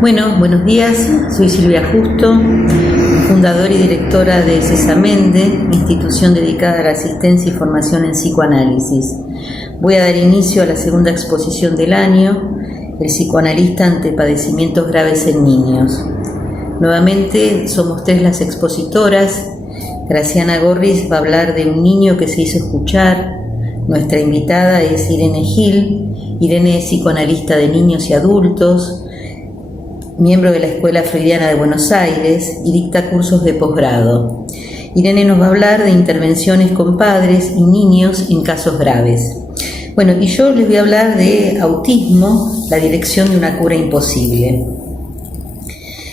Bueno, buenos días, soy Silvia Justo, fundadora y directora de CESAMENDE, institución dedicada a la asistencia y formación en psicoanálisis. Voy a dar inicio a la segunda exposición del año, El psicoanalista ante padecimientos graves en niños. Nuevamente somos tres las expositoras. Graciana Gorris va a hablar de un niño que se hizo escuchar. Nuestra invitada es Irene Gil. Irene es psicoanalista de niños y adultos, miembro de la Escuela Freudiana de Buenos Aires y dicta cursos de posgrado. Irene nos va a hablar de intervenciones con padres y niños en casos graves. Bueno, y yo les voy a hablar de autismo, la dirección de una cura imposible.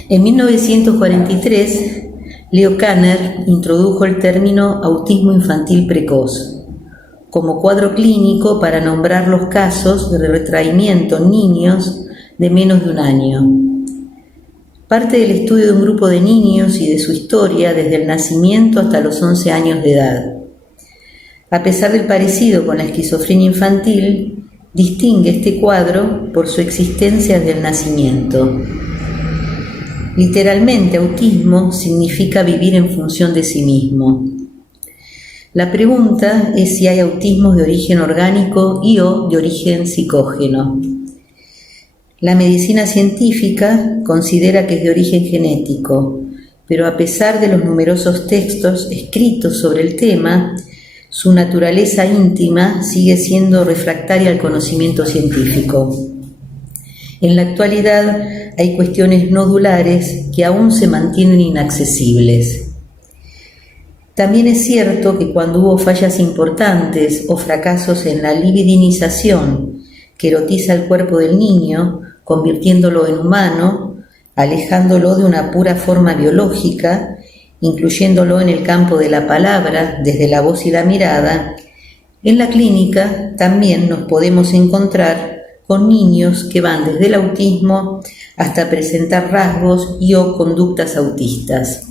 En 1943, Leo Kanner introdujo el término autismo infantil precoz como cuadro clínico para nombrar los casos de retraimiento en niños de menos de un año. Parte del estudio de un grupo de niños y de su historia desde el nacimiento hasta los 11 años de edad. A pesar del parecido con la esquizofrenia infantil, distingue este cuadro por su existencia desde el nacimiento. Literalmente, autismo significa vivir en función de sí mismo. La pregunta es si hay autismos de origen orgánico y o de origen psicógeno. La medicina científica considera que es de origen genético, pero a pesar de los numerosos textos escritos sobre el tema, su naturaleza íntima sigue siendo refractaria al conocimiento científico. En la actualidad hay cuestiones nodulares que aún se mantienen inaccesibles. También es cierto que cuando hubo fallas importantes o fracasos en la libidinización que erotiza el cuerpo del niño, convirtiéndolo en humano, alejándolo de una pura forma biológica, incluyéndolo en el campo de la palabra, desde la voz y la mirada, en la clínica también nos podemos encontrar con niños que van desde el autismo hasta presentar rasgos y o conductas autistas.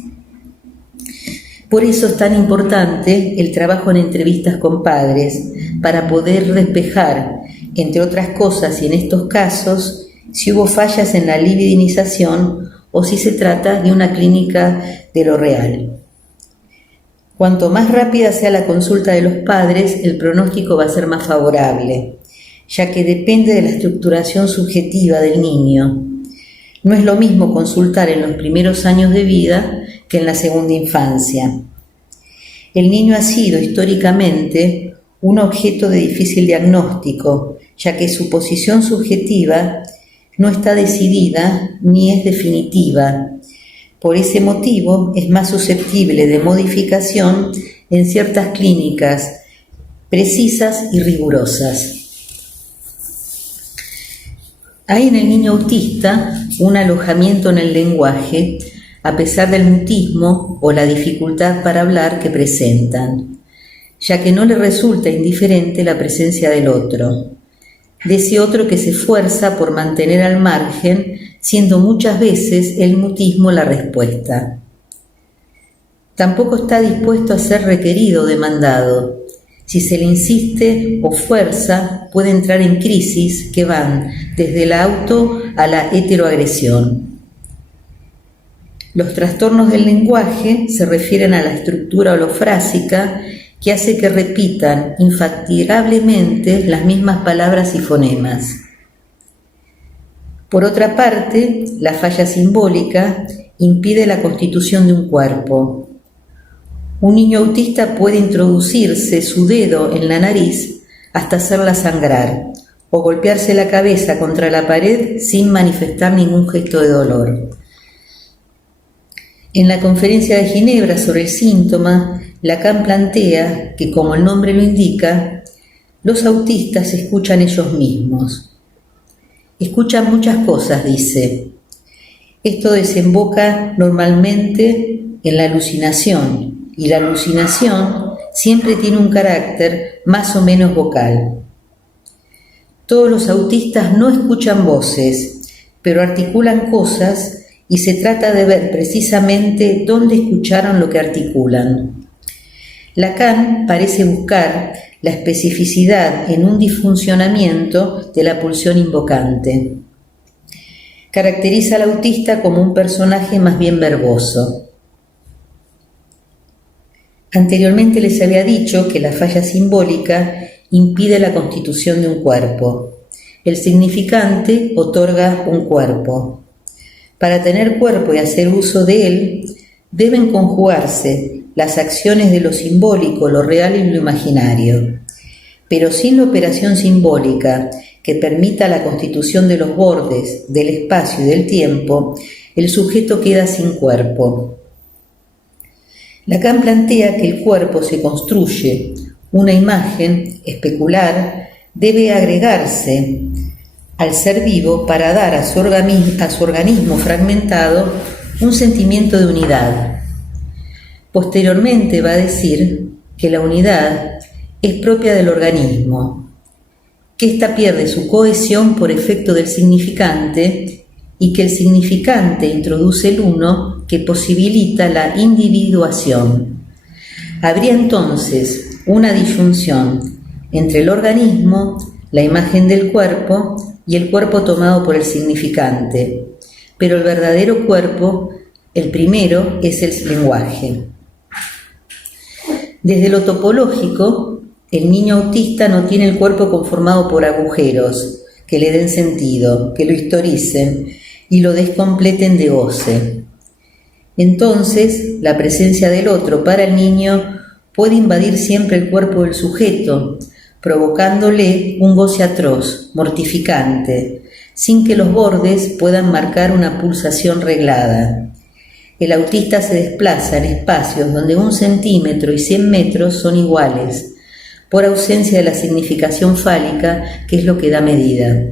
Por eso es tan importante el trabajo en entrevistas con padres, para poder despejar, entre otras cosas y en estos casos, si hubo fallas en la libidinización o si se trata de una clínica de lo real. Cuanto más rápida sea la consulta de los padres, el pronóstico va a ser más favorable, ya que depende de la estructuración subjetiva del niño. No es lo mismo consultar en los primeros años de vida que en la segunda infancia. El niño ha sido históricamente un objeto de difícil diagnóstico, ya que su posición subjetiva no está decidida ni es definitiva. Por ese motivo es más susceptible de modificación en ciertas clínicas precisas y rigurosas. Hay en el niño autista un alojamiento en el lenguaje, a pesar del mutismo o la dificultad para hablar que presentan, ya que no le resulta indiferente la presencia del otro, de ese otro que se esfuerza por mantener al margen, siendo muchas veces el mutismo la respuesta. Tampoco está dispuesto a ser requerido o demandado. Si se le insiste o fuerza, puede entrar en crisis que van desde la auto a la heteroagresión. Los trastornos del lenguaje se refieren a la estructura holofrásica que hace que repitan infatigablemente las mismas palabras y fonemas. Por otra parte, la falla simbólica impide la constitución de un cuerpo. Un niño autista puede introducirse su dedo en la nariz hasta hacerla sangrar o golpearse la cabeza contra la pared sin manifestar ningún gesto de dolor. En la conferencia de Ginebra sobre el síntoma, Lacan plantea que, como el nombre lo indica, los autistas escuchan ellos mismos. Escuchan muchas cosas, dice. Esto desemboca normalmente en la alucinación, y la alucinación siempre tiene un carácter más o menos vocal. Todos los autistas no escuchan voces, pero articulan cosas y se trata de ver precisamente dónde escucharon lo que articulan. Lacan parece buscar la especificidad en un disfuncionamiento de la pulsión invocante. caracteriza al autista como un personaje más bien verboso. Anteriormente les había dicho que la falla simbólica impide la constitución de un cuerpo. El significante otorga un cuerpo. Para tener cuerpo y hacer uso de él, deben conjugarse las acciones de lo simbólico, lo real y lo imaginario. Pero sin la operación simbólica que permita la constitución de los bordes, del espacio y del tiempo, el sujeto queda sin cuerpo. Lacan plantea que el cuerpo se construye, una imagen especular debe agregarse al ser vivo para dar a su organismo fragmentado un sentimiento de unidad. Posteriormente va a decir que la unidad es propia del organismo, que ésta pierde su cohesión por efecto del significante y que el significante introduce el uno que posibilita la individuación. Habría entonces una disyunción entre el organismo, la imagen del cuerpo y el cuerpo tomado por el significante, pero el verdadero cuerpo, el primero, es el lenguaje. Desde lo topológico, el niño autista no tiene el cuerpo conformado por agujeros que le den sentido, que lo historicen y lo descompleten de goce. Entonces, la presencia del otro para el niño puede invadir siempre el cuerpo del sujeto, provocándole un goce atroz, mortificante, sin que los bordes puedan marcar una pulsación reglada. El autista se desplaza en espacios donde 1 centímetro y 100 metros son iguales, por ausencia de la significación fálica, que es lo que da medida.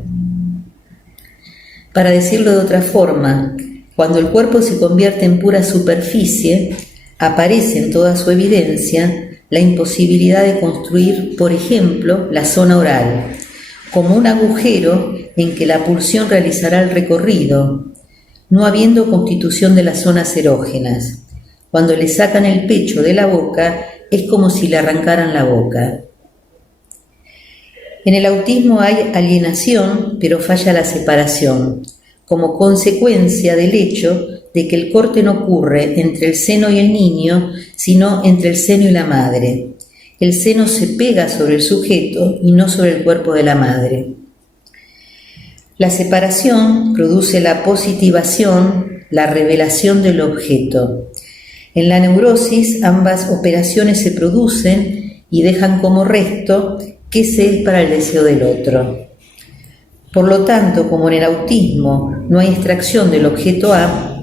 Para decirlo de otra forma, cuando el cuerpo se convierte en pura superficie, aparece en toda su evidencia la imposibilidad de construir, por ejemplo, la zona oral, como un agujero en que la pulsión realizará el recorrido, no habiendo constitución de las zonas erógenas. Cuando le sacan el pecho de la boca, es como si le arrancaran la boca. En el autismo hay alienación, pero falla la separación, como consecuencia del hecho de que el corte no ocurre entre el seno y el niño, sino entre el seno y la madre. El seno se pega sobre el sujeto y no sobre el cuerpo de la madre. La separación produce la positivación, la revelación del objeto. En la neurosis, ambas operaciones se producen y dejan como resto qué se es para el deseo del otro. Por lo tanto, como en el autismo no hay extracción del objeto A,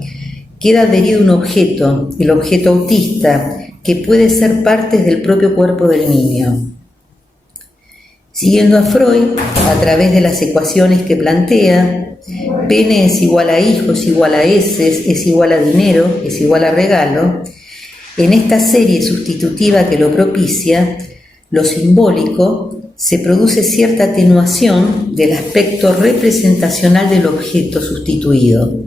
queda adherido un objeto, el objeto autista, que puede ser parte del propio cuerpo del niño. Siguiendo a Freud, a través de las ecuaciones que plantea, pene es igual a hijo, es igual a heces, es igual a dinero, es igual a regalo, en esta serie sustitutiva que lo propicia, lo simbólico, se produce cierta atenuación del aspecto representacional del objeto sustituido.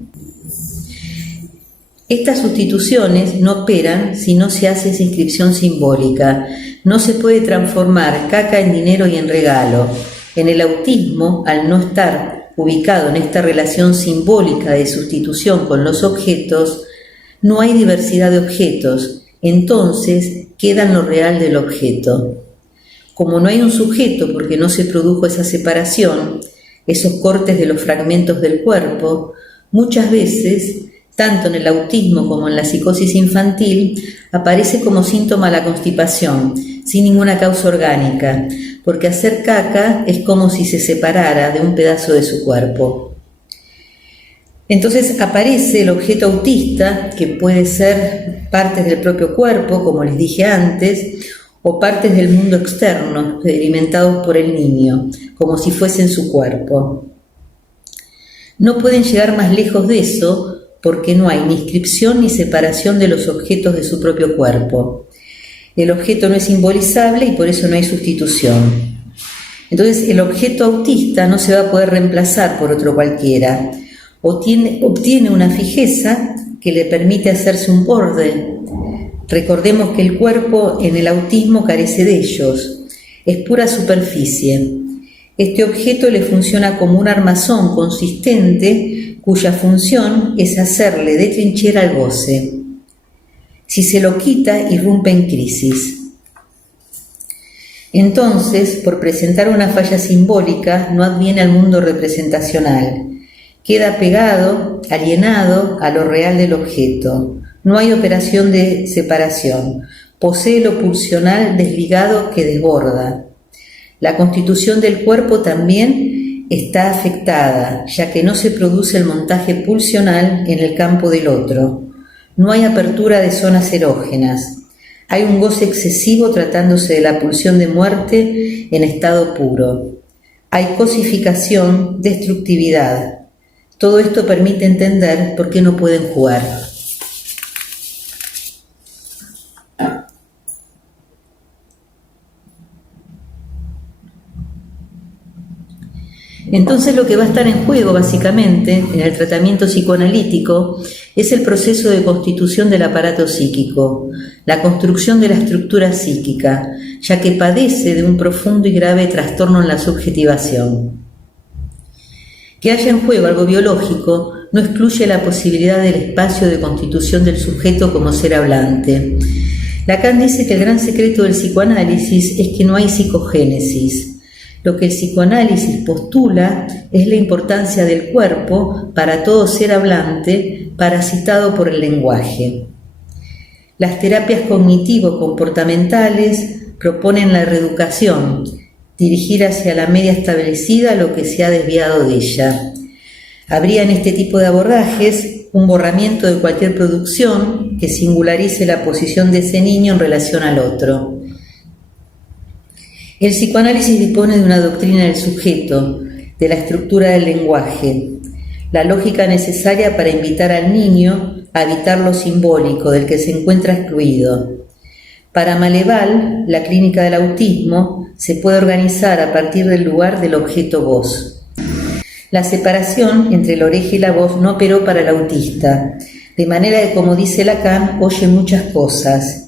Estas sustituciones no operan si no se hace esa inscripción simbólica. No se puede transformar caca en dinero y en regalo. En el autismo, al no estar ubicado en esta relación simbólica de sustitución con los objetos, no hay diversidad de objetos, entonces queda en lo real del objeto. Como no hay un sujeto porque no se produjo esa separación, esos cortes de los fragmentos del cuerpo, muchas veces, tanto en el autismo como en la psicosis infantil, aparece como síntoma la constipación, sin ninguna causa orgánica, porque hacer caca es como si se separara de un pedazo de su cuerpo. Entonces aparece el objeto autista, que puede ser partes del propio cuerpo, como les dije antes, o partes del mundo externo, experimentados por el niño, como si fuesen su cuerpo. No pueden llegar más lejos de eso porque no hay ni inscripción ni separación de los objetos de su propio cuerpo. El objeto no es simbolizable y por eso no hay sustitución. Entonces el objeto autista no se va a poder reemplazar por otro cualquiera. Obtiene una fijeza que le permite hacerse un borde. Recordemos que el cuerpo en el autismo carece de ellos, es pura superficie. Este objeto le funciona como un armazón consistente cuya función es hacerle de trinchera al goce. Si se lo quita, irrumpe en crisis. Entonces, por presentar una falla simbólica, no adviene al mundo representacional. Queda pegado, alienado a lo real del objeto. No hay operación de separación. Posee lo pulsional desligado que desborda. La constitución del cuerpo también está afectada, ya que no se produce el montaje pulsional en el campo del otro. No hay apertura de zonas erógenas. Hay un goce excesivo tratándose de la pulsión de muerte en estado puro. Hay cosificación, destructividad. Todo esto permite entender por qué no pueden jugar. Entonces lo que va a estar en juego básicamente en el tratamiento psicoanalítico es el proceso de constitución del aparato psíquico, la construcción de la estructura psíquica, ya que padece de un profundo y grave trastorno en la subjetivación. Que haya en juego algo biológico no excluye la posibilidad del espacio de constitución del sujeto como ser hablante. Lacan dice que el gran secreto del psicoanálisis es que no hay psicogénesis. Lo que el psicoanálisis postula es la importancia del cuerpo para todo ser hablante, parasitado por el lenguaje. Las terapias cognitivo-comportamentales proponen la reeducación, dirigir hacia la media establecida lo que se ha desviado de ella. Habría en este tipo de abordajes un borramiento de cualquier producción que singularice la posición de ese niño en relación al otro. El psicoanálisis dispone de una doctrina del sujeto, de la estructura del lenguaje, la lógica necesaria para invitar al niño a habitar lo simbólico del que se encuentra excluido. Para Maleval, la clínica del autismo se puede organizar a partir del lugar del objeto voz. La separación entre la oreja y la voz no operó para el autista, de manera que, como dice Lacan, oye muchas cosas.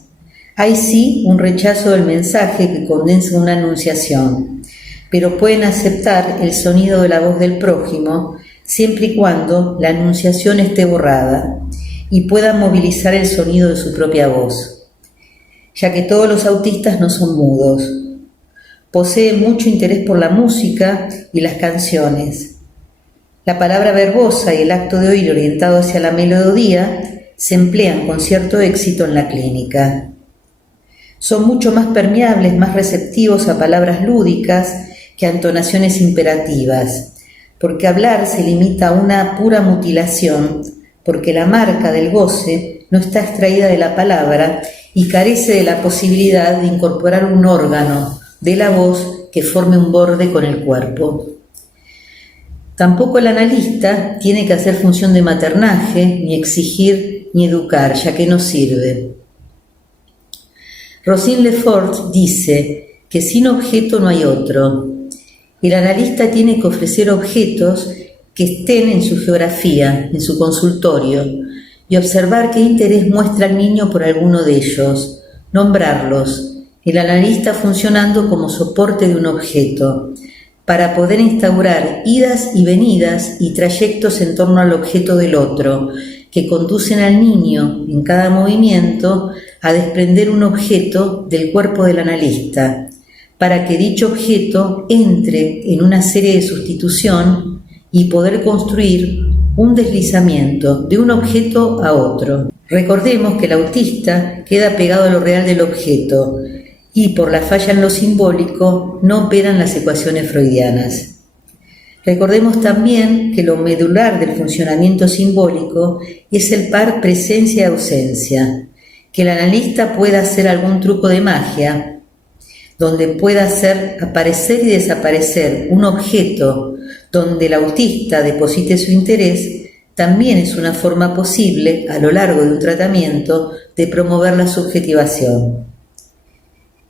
Hay sí un rechazo del mensaje que condensa una anunciación, pero pueden aceptar el sonido de la voz del prójimo siempre y cuando la anunciación esté borrada y puedan movilizar el sonido de su propia voz, ya que todos los autistas no son mudos. Poseen mucho interés por la música y las canciones. La palabra verbosa y el acto de oír orientado hacia la melodía se emplean con cierto éxito en la clínica. Son mucho más permeables, más receptivos a palabras lúdicas que a entonaciones imperativas, porque hablar se limita a una pura mutilación, porque la marca del goce no está extraída de la palabra y carece de la posibilidad de incorporar un órgano de la voz que forme un borde con el cuerpo. Tampoco el analista tiene que hacer función de maternaje, ni exigir ni educar, ya que no sirve. Rosine Lefort dice que sin objeto no hay otro. El analista tiene que ofrecer objetos que estén en su geografía, en su consultorio, y observar qué interés muestra el niño por alguno de ellos, nombrarlos, el analista funcionando como soporte de un objeto, para poder instaurar idas y venidas y trayectos en torno al objeto del otro, que conducen al niño, en cada movimiento, a desprender un objeto del cuerpo del analista, para que dicho objeto entre en una serie de sustitución y poder construir un deslizamiento de un objeto a otro. Recordemos que el autista queda pegado a lo real del objeto y por la falla en lo simbólico no operan las ecuaciones freudianas. Recordemos también que lo medular del funcionamiento simbólico es el par presencia-ausencia, que el analista pueda hacer algún truco de magia, donde pueda hacer aparecer y desaparecer un objeto donde el autista deposite su interés, también es una forma posible, a lo largo de un tratamiento, de promover la subjetivación.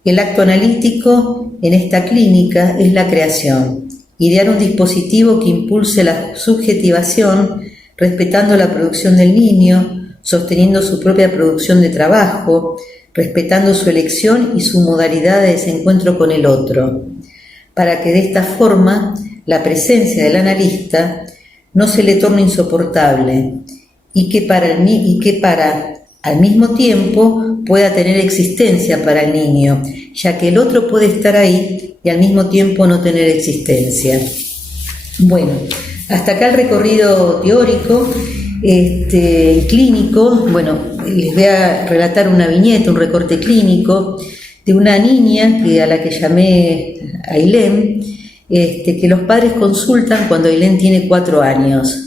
El acto analítico en esta clínica es la creación, idear un dispositivo que impulse la subjetivación, respetando la producción del niño, sosteniendo su propia producción de trabajo, respetando su elección y su modalidad de desencuentro con el otro. para que de esta forma la presencia del analista no se le torne insoportable y que para al mismo tiempo pueda tener existencia para el niño, ya que el otro puede estar ahí y al mismo tiempo no tener existencia. Bueno, hasta acá el recorrido teórico, clínico. Bueno, les voy a relatar una viñeta, un recorte clínico de una niña a la que llamé Ailén, que los padres consultan cuando Ailén tiene 4 años.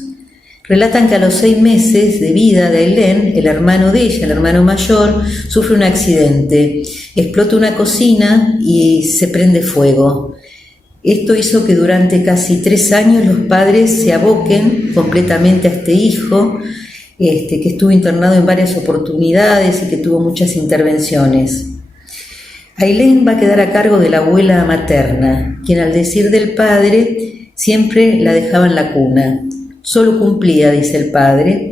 Relatan que a los 6 meses de vida de Ailén, el hermano de ella, el hermano mayor, sufre un accidente, explota una cocina y se prende fuego. Esto hizo que durante casi 3 años los padres se aboquen completamente a este hijo, que estuvo internado en varias oportunidades y que tuvo muchas intervenciones. Ailén va a quedar a cargo de la abuela materna, quien al decir del padre siempre la dejaba en la cuna. Solo cumplía, dice el padre,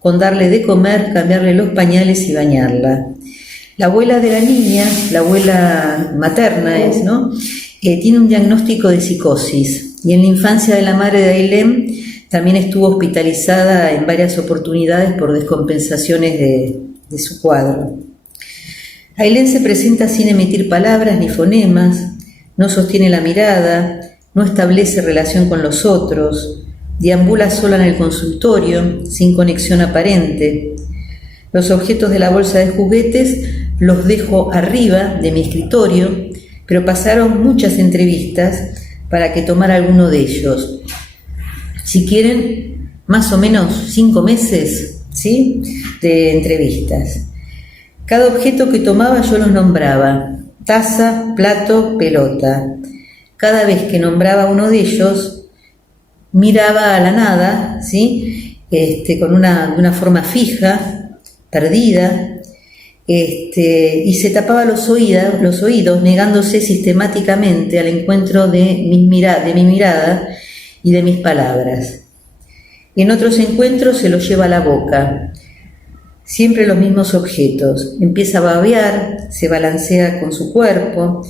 con darle de comer, cambiarle los pañales y bañarla. La abuela de la niña, la abuela materna tiene un diagnóstico de psicosis y en la infancia de la madre de Ailén también estuvo hospitalizada en varias oportunidades por descompensaciones de su cuadro. Ailén se presenta sin emitir palabras ni fonemas, no sostiene la mirada, no establece relación con los otros, deambula sola en el consultorio, sin conexión aparente. Los objetos de la bolsa de juguetes los dejo arriba de mi escritorio, pero pasaron muchas entrevistas para que tomara alguno de ellos. Si quieren, más o menos 5 meses, ¿sí?, de entrevistas. Cada objeto que tomaba yo los nombraba: taza, plato, pelota. Cada vez que nombraba uno de ellos, miraba a la nada, ¿sí?, de una forma fija, perdida, y se tapaba los oídos, negándose sistemáticamente al encuentro de mi mirada y de mis palabras. En otros encuentros se los lleva a la boca, siempre los mismos objetos. Empieza a babear, se balancea con su cuerpo.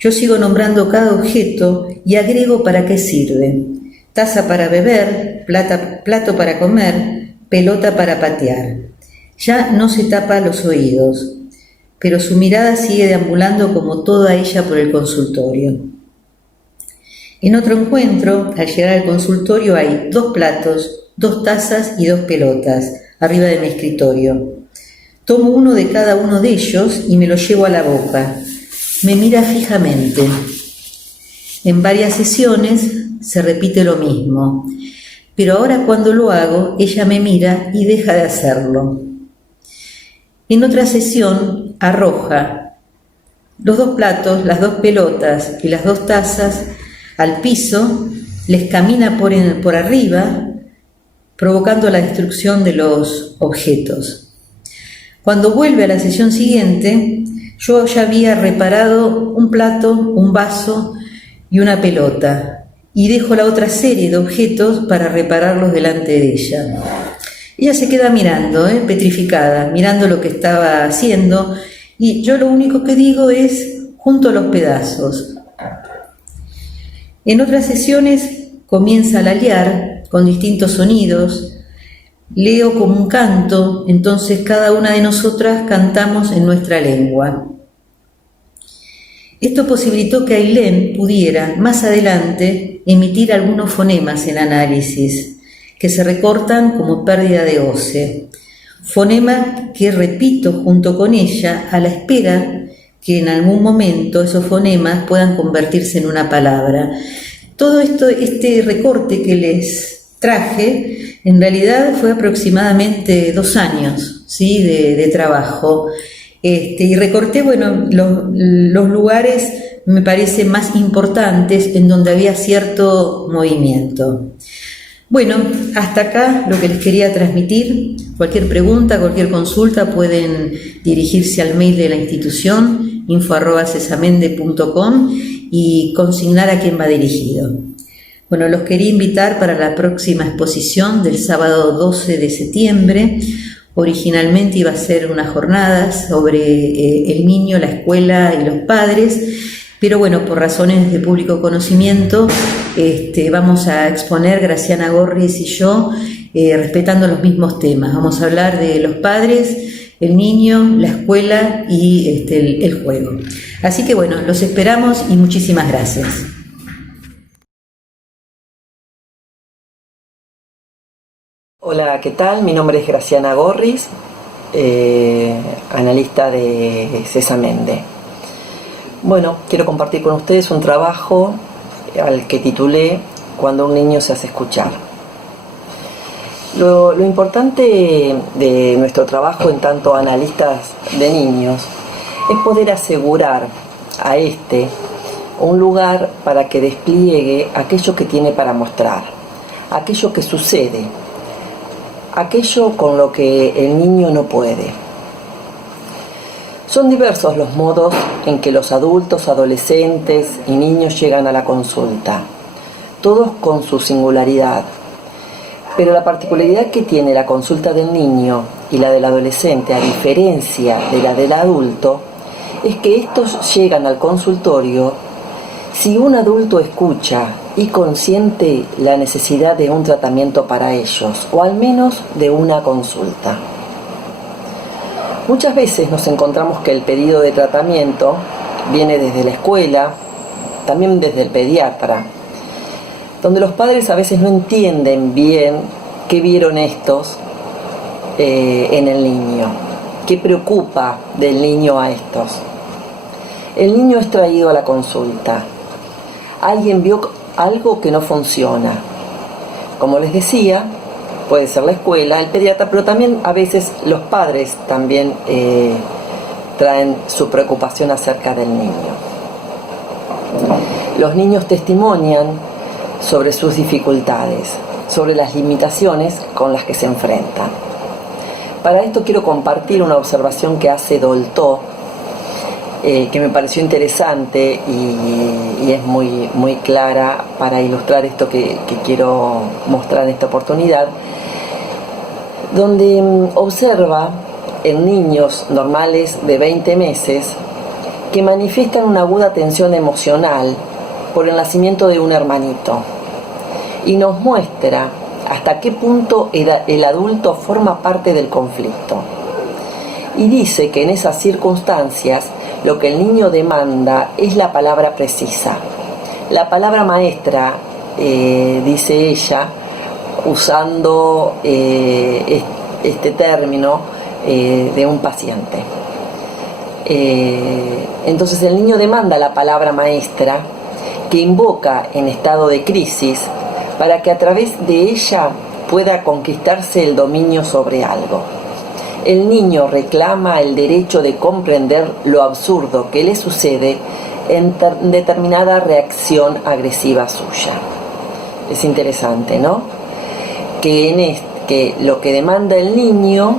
Yo sigo nombrando cada objeto y agrego para qué sirve: taza para beber, plato para comer, pelota para patear. Ya no se tapa los oídos, pero su mirada sigue deambulando como toda ella por el consultorio. En otro encuentro, al llegar al consultorio, hay 2 platos, 2 tazas y 2 pelotas arriba de mi escritorio. Tomo uno de cada uno de ellos y me lo llevo a la boca. Me mira fijamente. En varias sesiones se repite lo mismo, pero ahora cuando lo hago, ella me mira y deja de hacerlo. En otra sesión arroja los 2 platos, las 2 pelotas y las 2 tazas al piso, les camina por arriba, provocando la destrucción de los objetos. Cuando vuelve a la sesión siguiente, yo ya había reparado un plato, un vaso y una pelota, y dejo la otra serie de objetos para repararlos delante de ella. Ella se queda mirando, petrificada, mirando lo que estaba haciendo, y yo lo único que digo es: junto los pedazos. En otras sesiones comienza a lalear con distintos sonidos, leo como un canto, entonces cada una de nosotras cantamos en nuestra lengua. Esto posibilitó que Ailén pudiera, más adelante, emitir algunos fonemas en análisis, que se recortan como pérdida de OCE. Fonema que repito junto con ella a la espera que en algún momento esos fonemas puedan convertirse en una palabra. Todo esto, este recorte que les traje, en realidad fue aproximadamente 2 años, ¿sí?, de trabajo. Y recorté, los lugares me parece más importantes en donde había cierto movimiento. Bueno, hasta acá lo que les quería transmitir. Cualquier pregunta, cualquier consulta pueden dirigirse al mail de la institución, info@cesamende.com, y consignar a quién va dirigido. Bueno, los quería invitar para la próxima exposición del sábado 12 de septiembre. Originalmente iba a ser una jornada sobre el niño, la escuela y los padres, Pero bueno, por razones de público conocimiento, vamos a exponer Graciana Gorris y yo, respetando los mismos temas. Vamos a hablar de los padres, el niño, la escuela y el juego. Así que bueno, los esperamos y muchísimas gracias. Hola, ¿qué tal? Mi nombre es Graciana Gorris, analista de Cesamende. Bueno, quiero compartir con ustedes un trabajo al que titulé Cuando un niño se hace escuchar. Lo importante de nuestro trabajo en tanto analistas de niños es poder asegurar a un lugar para que despliegue aquello que tiene para mostrar, aquello que sucede, aquello con lo que el niño no puede. Son diversos los modos en que los adultos, adolescentes y niños llegan a la consulta, todos con su singularidad. Pero la particularidad que tiene la consulta del niño y la del adolescente, a diferencia de la del adulto, es que estos llegan al consultorio si un adulto escucha y consiente la necesidad de un tratamiento para ellos, o al menos de una consulta. Muchas veces nos encontramos que el pedido de tratamiento viene desde la escuela, también desde el pediatra, donde los padres a veces no entienden bien qué vieron estos en el niño, qué preocupa del niño a estos. El niño es traído a la consulta. Alguien vio algo que no funciona. Como les decía, puede ser la escuela, el pediatra, pero también a veces los padres también traen su preocupación acerca del niño. Los niños testimonian sobre sus dificultades, sobre las limitaciones con las que se enfrentan. Para esto quiero compartir una observación que hace Dolto, que me pareció interesante y es muy clara para ilustrar esto que quiero mostrar en esta oportunidad, donde observa en niños normales de 20 meses que manifiestan una aguda tensión emocional por el nacimiento de un hermanito, y nos muestra hasta qué punto el adulto forma parte del conflicto. Y dice que en esas circunstancias lo que el niño demanda es la palabra precisa, la palabra maestra, dice ella, usando este término de un paciente. Entonces el niño demanda la palabra maestra que invoca en estado de crisis para que a través de ella pueda conquistarse el dominio sobre algo. El niño reclama el derecho de comprender lo absurdo que le sucede en determinada reacción agresiva suya. Es interesante, ¿no? Que lo que demanda el niño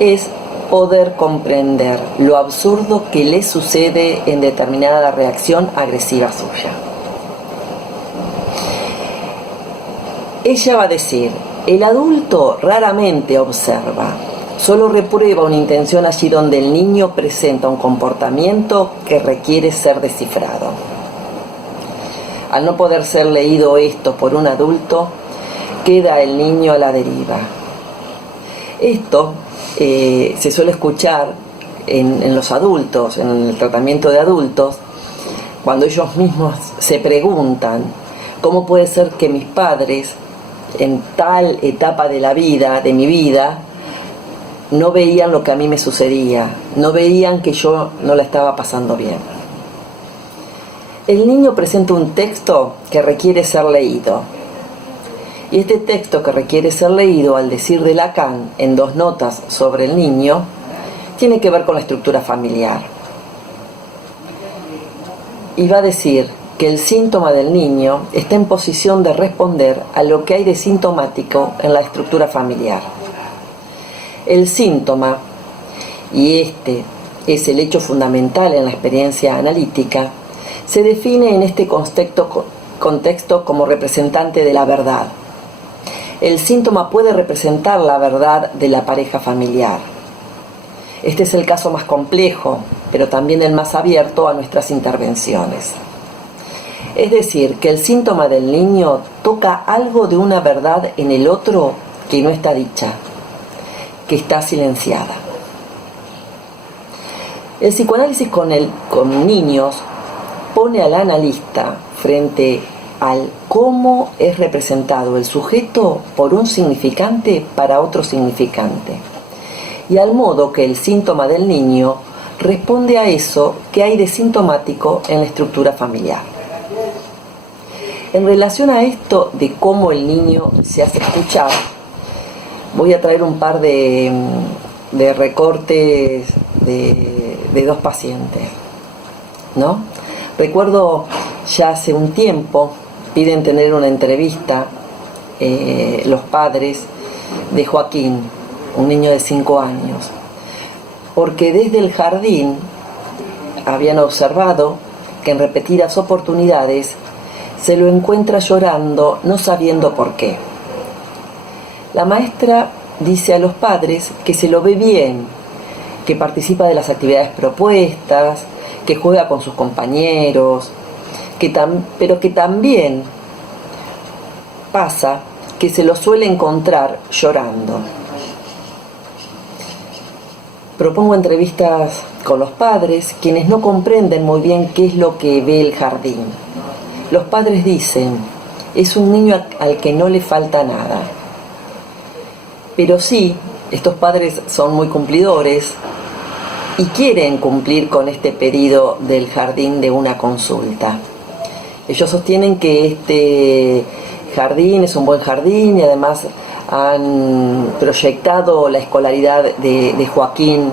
es poder comprender lo absurdo que le sucede en determinada reacción agresiva suya. Ella va a decir: el adulto raramente observa, solo reprueba una intención allí donde el niño presenta un comportamiento que requiere ser descifrado. Al no poder ser leído esto por un adulto, queda el niño a la deriva. Esto se suele escuchar en los adultos, en el tratamiento de adultos, cuando ellos mismos se preguntan: ¿cómo puede ser que mis padres en tal etapa de la vida, de mi vida, no veían lo que a mí me sucedía, no veían que yo no la estaba pasando bien? El niño presenta un texto que requiere ser leído. Y este texto que requiere ser leído, al decir de Lacan en 2 notas sobre el niño, tiene que ver con la estructura familiar. Y va a decir que el síntoma del niño está en posición de responder a lo que hay de sintomático en la estructura familiar. El síntoma, y este es el hecho fundamental en la experiencia analítica, se define en este contexto como representante de la verdad. El síntoma puede representar la verdad de la pareja familiar. Este es el caso más complejo, pero también el más abierto a nuestras intervenciones. Es decir, que el síntoma del niño toca algo de una verdad en el otro que no está dicha, que está silenciada. El psicoanálisis con niños pone al analista frente al cómo es representado el sujeto por un significante para otro significante, y al modo que el síntoma del niño responde a eso que hay de sintomático en la estructura familiar. En relación a esto de cómo el niño se hace escuchar, voy a traer un par de recortes de dos pacientes, ¿no? Recuerdo ya hace un tiempo, piden tener una entrevista los padres de Joaquín, un niño de 5 años, porque desde el jardín habían observado que en repetidas oportunidades se lo encuentra llorando, no sabiendo por qué. La maestra dice a los padres que se lo ve bien, que participa de las actividades propuestas, que juega con sus compañeros, pero que también pasa que se lo suele encontrar llorando. Propongo entrevistas con los padres, quienes no comprenden muy bien qué es lo que ve el jardín. Los padres dicen, es un niño al que no le falta nada. Pero sí, estos padres son muy cumplidores y quieren cumplir con este pedido del jardín de una consulta. Ellos sostienen que este jardín es un buen jardín y además han proyectado la escolaridad de Joaquín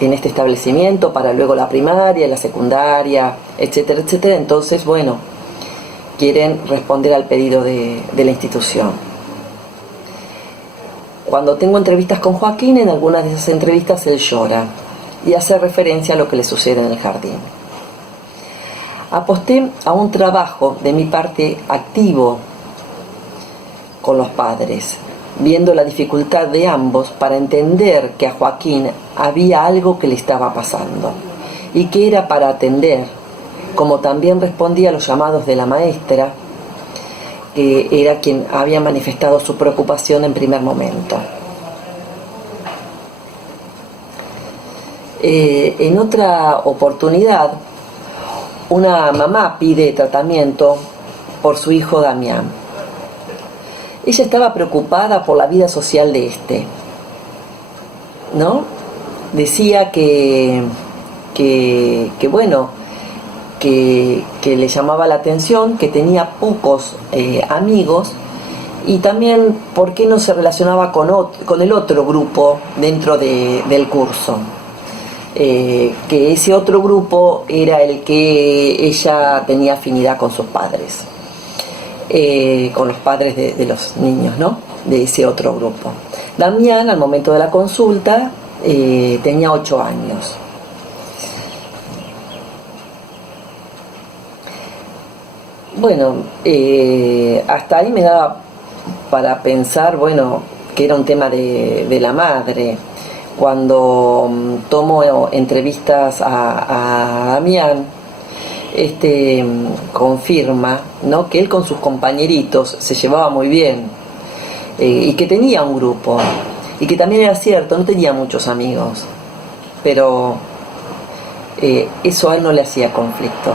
en este establecimiento para luego la primaria, la secundaria, etcétera, etcétera. Entonces, bueno, quieren responder al pedido de la institución. Cuando tengo entrevistas con Joaquín, en algunas de esas entrevistas él llora y hace referencia a lo que le sucede en el jardín. Aposté a un trabajo de mi parte activo con los padres, viendo la dificultad de ambos para entender que a Joaquín había algo que le estaba pasando y que era para atender, como también respondía a los llamados de la maestra, que era quien había manifestado su preocupación en primer momento. En otra oportunidad, una mamá pide tratamiento por su hijo Damián. Ella estaba preocupada por la vida social de este, ¿no? Decía que le llamaba la atención, que tenía pocos amigos, y también por qué no se relacionaba con el otro grupo dentro del curso. Que ese otro grupo era el que ella tenía afinidad con sus padres, con los padres de los niños, ¿no? De ese otro grupo. Damián, al momento de la consulta, tenía 8 años. Bueno, hasta ahí me daba para pensar, bueno, que era un tema de la madre. Cuando tomo entrevistas a Damián, confirma, ¿no?, que él con sus compañeritos se llevaba muy bien, y que tenía un grupo, y que también era cierto, no tenía muchos amigos, pero eso a él no le hacía conflicto.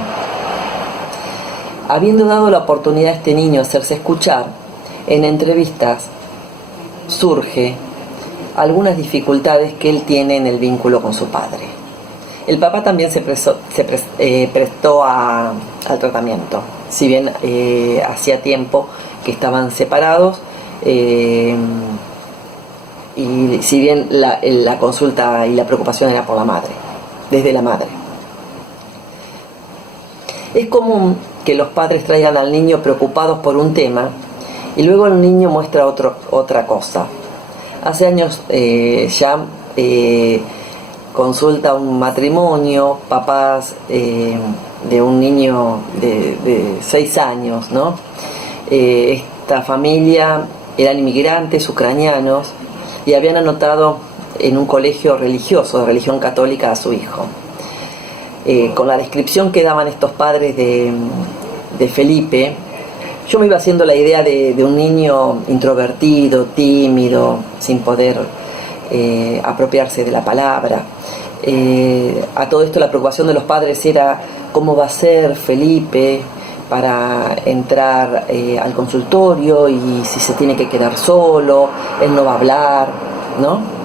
Habiendo dado la oportunidad a este niño de hacerse escuchar, en entrevistas surge algunas dificultades que él tiene en el vínculo con su padre. El papá también se prestó al tratamiento, si bien hacía tiempo que estaban separados, y si bien la consulta y la preocupación era por la madre, desde la madre. Es común que los padres traigan al niño preocupados por un tema y luego el niño muestra otra cosa. Hace años ya consulta un matrimonio, papás de un niño de 6 años, ¿no? Esta familia eran inmigrantes ucranianos y habían anotado en un colegio religioso, de religión católica, a su hijo. con la descripción que daban estos padres de Felipe, yo me iba haciendo la idea de un niño introvertido, tímido, sin poder apropiarse de la palabra. A todo esto la preocupación de los padres era cómo va a ser Felipe para entrar al consultorio y si se tiene que quedar solo, él no va a hablar, ¿no?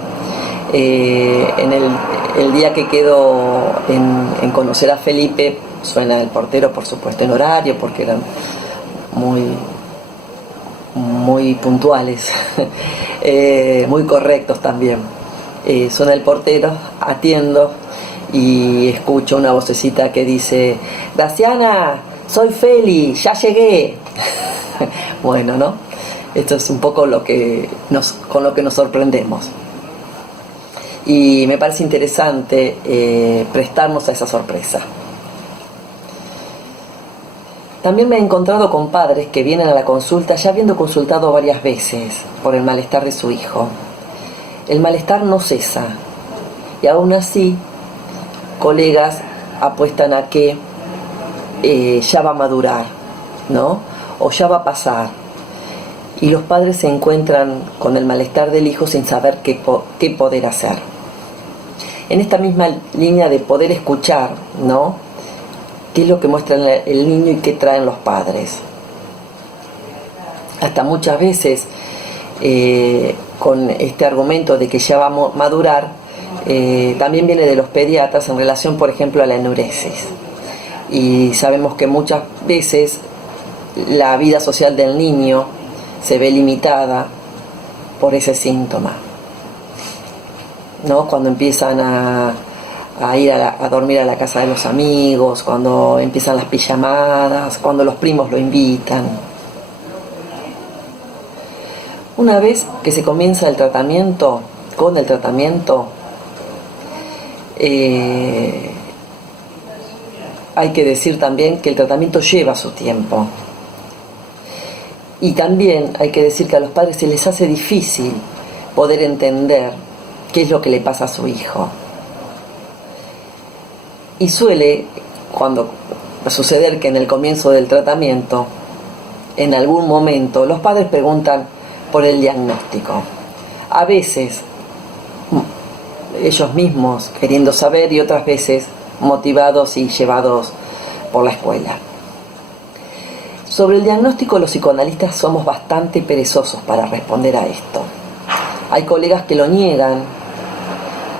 En el día que quedo en conocer a Felipe, suena el portero, por supuesto, en horario, porque eran muy puntuales, muy correctos también. Suena el portero, atiendo y escucho una vocecita que dice: Graciana, soy Feli, ya llegué. Bueno, ¿no? Esto es un poco con lo que nos sorprendemos. Y me parece interesante prestarnos a esa sorpresa. También me he encontrado con padres que vienen a la consulta ya habiendo consultado varias veces por el malestar de su hijo. El malestar no cesa y aún así colegas apuestan a que ya va a madurar, ¿no? O ya va a pasar. Y los padres se encuentran con el malestar del hijo sin saber qué poder hacer. En esta misma línea de poder escuchar, ¿no? ¿Qué es lo que muestra el niño y qué traen los padres? Hasta muchas veces, con este argumento de que ya va a madurar, también viene de los pediatras en relación, por ejemplo, a la enuresis. Y sabemos que muchas veces la vida social del niño se ve limitada por ese síntoma, ¿no? Cuando empiezan a ir a dormir a la casa de los amigos, cuando empiezan las pijamadas, cuando los primos lo invitan. Una vez que se comienza el tratamiento, hay que decir también que el tratamiento lleva su tiempo. Y también hay que decir que a los padres se les hace difícil poder entender qué es lo que le pasa a su hijo. Y suele suceder que en el comienzo del tratamiento, en algún momento, los padres preguntan por el diagnóstico. A veces ellos mismos queriendo saber y otras veces motivados y llevados por la escuela. Sobre el diagnóstico, los psicoanalistas somos bastante perezosos para responder a esto. Hay colegas que lo niegan,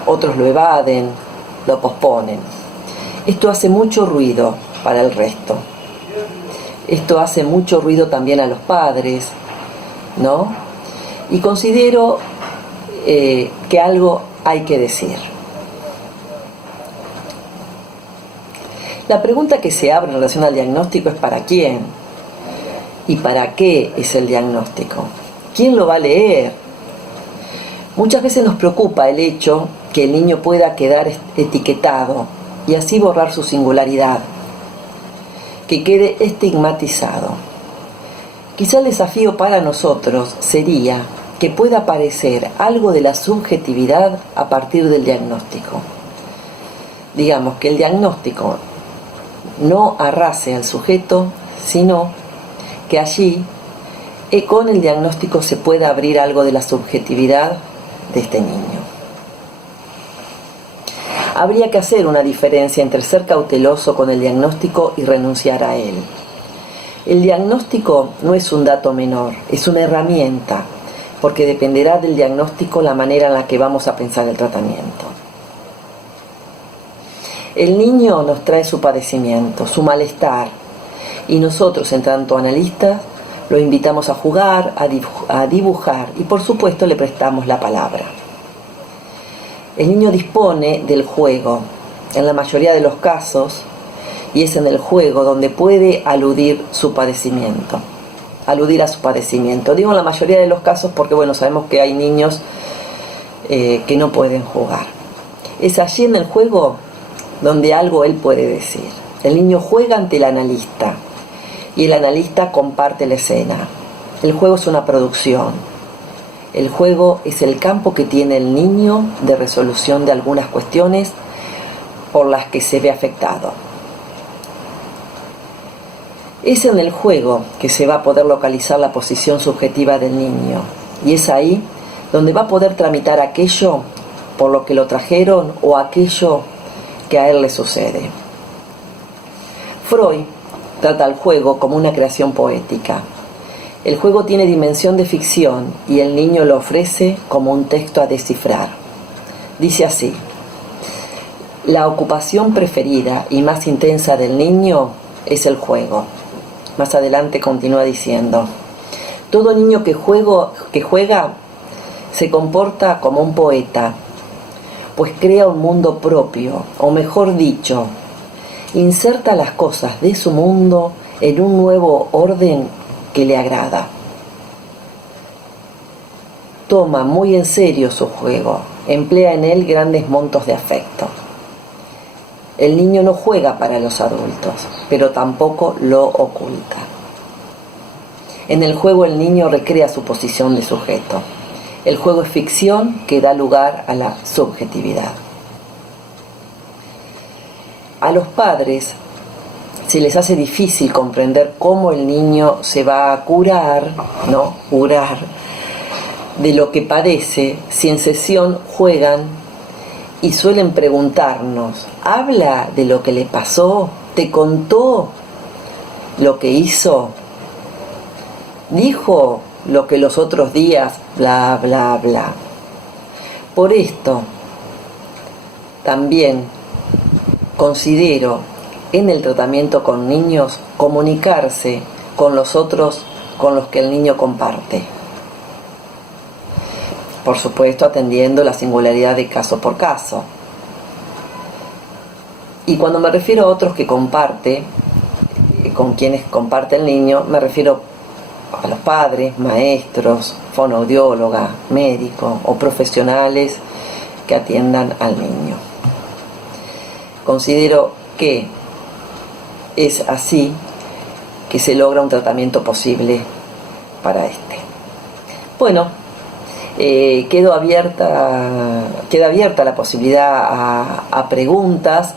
otros lo evaden, lo posponen. Esto hace mucho ruido para el resto. Esto hace mucho ruido también a los padres, ¿no? Y considero que algo hay que decir. La pregunta que se abre en relación al diagnóstico es ¿para quién? ¿Y para qué es el diagnóstico? ¿Quién lo va a leer? Muchas veces nos preocupa el hecho que el niño pueda quedar etiquetado y así borrar su singularidad, que quede estigmatizado. Quizá el desafío para nosotros sería que pueda aparecer algo de la subjetividad a partir del diagnóstico. Digamos que el diagnóstico no arrase al sujeto, sino que allí, con el diagnóstico, se pueda abrir algo de la subjetividad de este niño. Habría que hacer una diferencia entre ser cauteloso con el diagnóstico y renunciar a él. El diagnóstico no es un dato menor, es una herramienta, porque dependerá del diagnóstico la manera en la que vamos a pensar el tratamiento. El niño nos trae su padecimiento, su malestar, y nosotros, en tanto analistas, lo invitamos a jugar, a dibujar, y por supuesto le prestamos la palabra. El niño dispone del juego, en la mayoría de los casos, y es en el juego donde puede aludir a su padecimiento. Digo en la mayoría de los casos porque, bueno, sabemos que hay niños que no pueden jugar. Es allí en el juego donde algo él puede decir. El niño juega ante el analista y el analista comparte la escena. El juego es una producción. El juego es el campo que tiene el niño de resolución de algunas cuestiones por las que se ve afectado. Es en el juego que se va a poder localizar la posición subjetiva del niño, y es ahí donde va a poder tramitar aquello por lo que lo trajeron o aquello que a él le sucede. Freud trata al juego como una creación poética. El juego tiene dimensión de ficción y el niño lo ofrece como un texto a descifrar. Dice así: la ocupación preferida y más intensa del niño es el juego. Más adelante continúa diciendo: todo niño que juega se comporta como un poeta, pues crea un mundo propio, o mejor dicho, inserta las cosas de su mundo en un nuevo orden que le agrada. Toma muy en serio su juego, emplea en él grandes montos de afecto. El niño no juega para los adultos, pero tampoco lo oculta. En el juego el niño recrea su posición de sujeto. El juego es ficción que da lugar a la subjetividad. A los padres se les hace difícil comprender cómo el niño se va a curar de lo que padece si en sesión juegan y suelen preguntarnos: ¿habla de lo que le pasó? ¿Te contó lo que hizo? ¿Dijo lo que los otros días? Bla, bla, bla. Por esto, también considero en el tratamiento con niños comunicarse con los otros con los que el niño comparte. Por supuesto, atendiendo la singularidad de caso por caso. Y cuando me refiero a otros que comparte, con quienes comparte el niño, me refiero a los padres, maestros, fonoaudióloga, médico o profesionales que atiendan al niño. Considero que es así que se logra un tratamiento posible para este. Bueno, queda abierta la posibilidad a preguntas.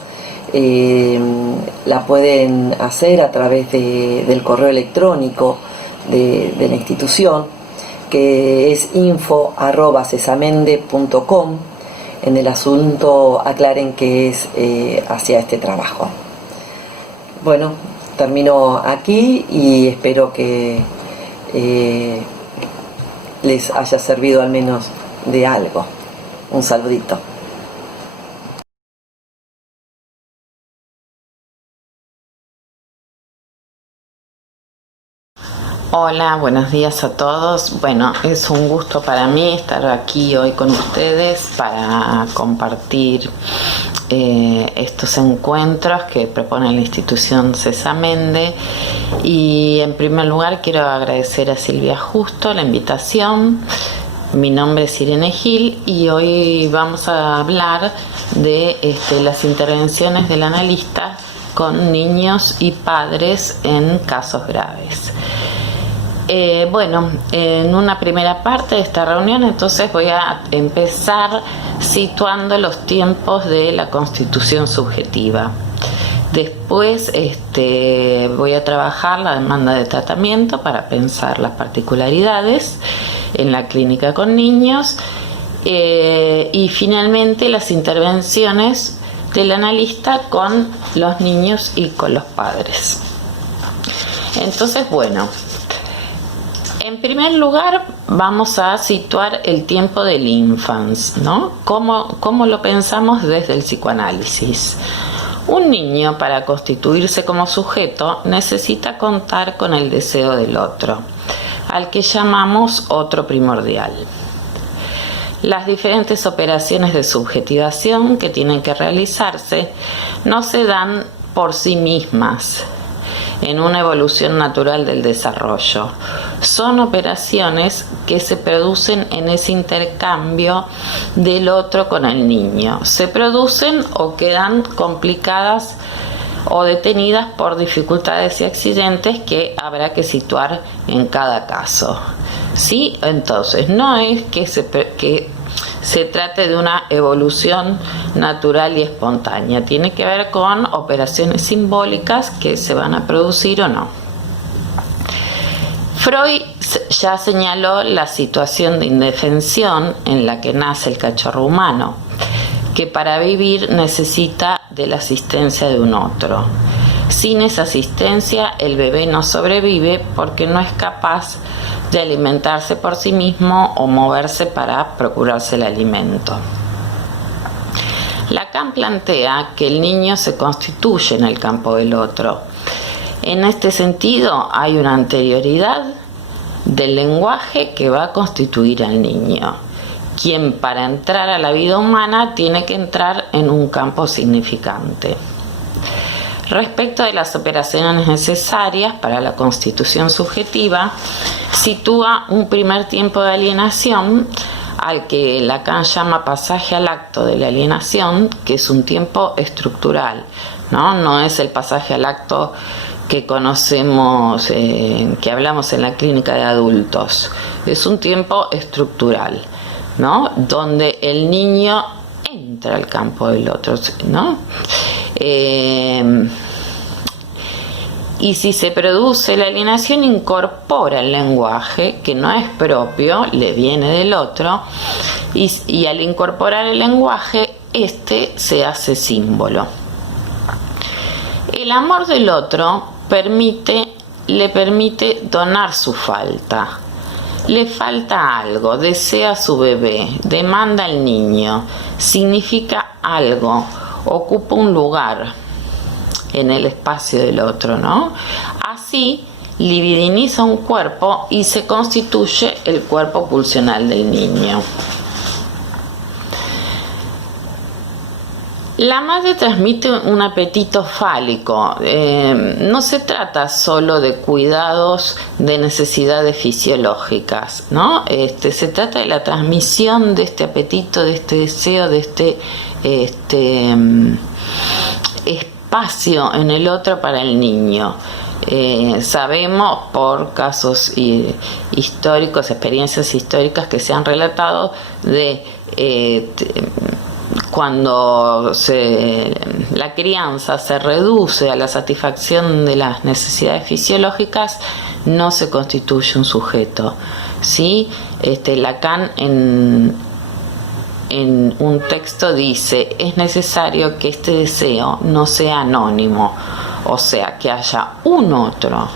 La pueden hacer a través del correo electrónico de la institución, que es info@cesamende.com. En el asunto aclaren que es hacia este trabajo. Bueno, termino aquí y espero que les haya servido al menos de algo. Un saludito. Hola, buenos días a todos. Bueno, es un gusto para mí estar aquí hoy con ustedes para compartir estos encuentros que propone la institución Cesamende. Y en primer lugar quiero agradecer a Silvia Justo la invitación. Mi nombre es Irene Gil y hoy vamos a hablar de las intervenciones del analista con niños y padres en casos graves. Bueno, en una primera parte de esta reunión entonces voy a empezar situando los tiempos de la constitución subjetiva. Después voy a trabajar la demanda de tratamiento para pensar las particularidades en la clínica con niños y finalmente las intervenciones del analista con los niños y con los padres. Entonces, bueno, en primer lugar vamos a situar el tiempo del infancia, ¿no? ¿Cómo lo pensamos desde el psicoanálisis? Un niño, para constituirse como sujeto, necesita contar con el deseo del otro, al que llamamos otro primordial. Las diferentes operaciones de subjetivación que tienen que realizarse no se dan por sí mismas en una evolución natural del desarrollo. Son operaciones que se producen en ese intercambio del otro con el niño. Se producen o quedan complicadas o detenidas por dificultades y accidentes que habrá que situar en cada caso. ¿Sí? Entonces, no es que se trate de una evolución natural y espontánea. Tiene que ver con operaciones simbólicas que se van a producir o no. Freud ya señaló la situación de indefensión en la que nace el cachorro humano, que para vivir necesita de la asistencia de un otro. Sin esa asistencia, el bebé no sobrevive porque no es capaz de alimentarse por sí mismo o moverse para procurarse el alimento. Lacan plantea que el niño se constituye en el campo del otro. En este sentido, hay una anterioridad del lenguaje que va a constituir al niño, quien para entrar a la vida humana tiene que entrar en un campo significante. Respecto de las operaciones necesarias para la constitución subjetiva, sitúa un primer tiempo de alienación al que Lacan llama pasaje al acto de la alienación, que es un tiempo estructural, no es el pasaje al acto que conocemos, que hablamos en la clínica de adultos. Es un tiempo estructural, donde el niño entra al campo del otro, y si se produce la alienación, incorpora el lenguaje que no es propio, le viene del otro, y al incorporar el lenguaje, se hace símbolo. El amor del otro le permite donar su falta. Le falta algo, desea a su bebé, demanda al niño, significa algo, ocupa un lugar en el espacio del otro, Así libidiniza un cuerpo y se constituye el cuerpo pulsional del niño. La madre transmite un apetito fálico. No se trata solo de cuidados de necesidades fisiológicas, se trata de la transmisión de este apetito, de este deseo, de este espacio en el otro para el niño. Sabemos por casos históricos, experiencias históricas que se han relatado de cuando la crianza se reduce a la satisfacción de las necesidades fisiológicas, no se constituye un sujeto, ¿sí? Lacan en un texto dice: es necesario que este deseo no sea anónimo, o sea, que haya un otro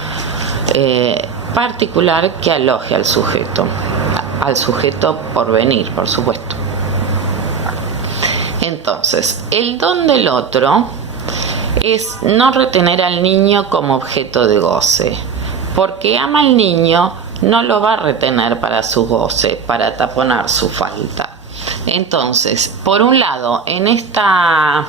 particular que aloje al sujeto por venir, por supuesto. Entonces, el don del otro es no retener al niño como objeto de goce, porque ama al niño, no lo va a retener para su goce, para taponar su falta. Entonces, por un lado, en esta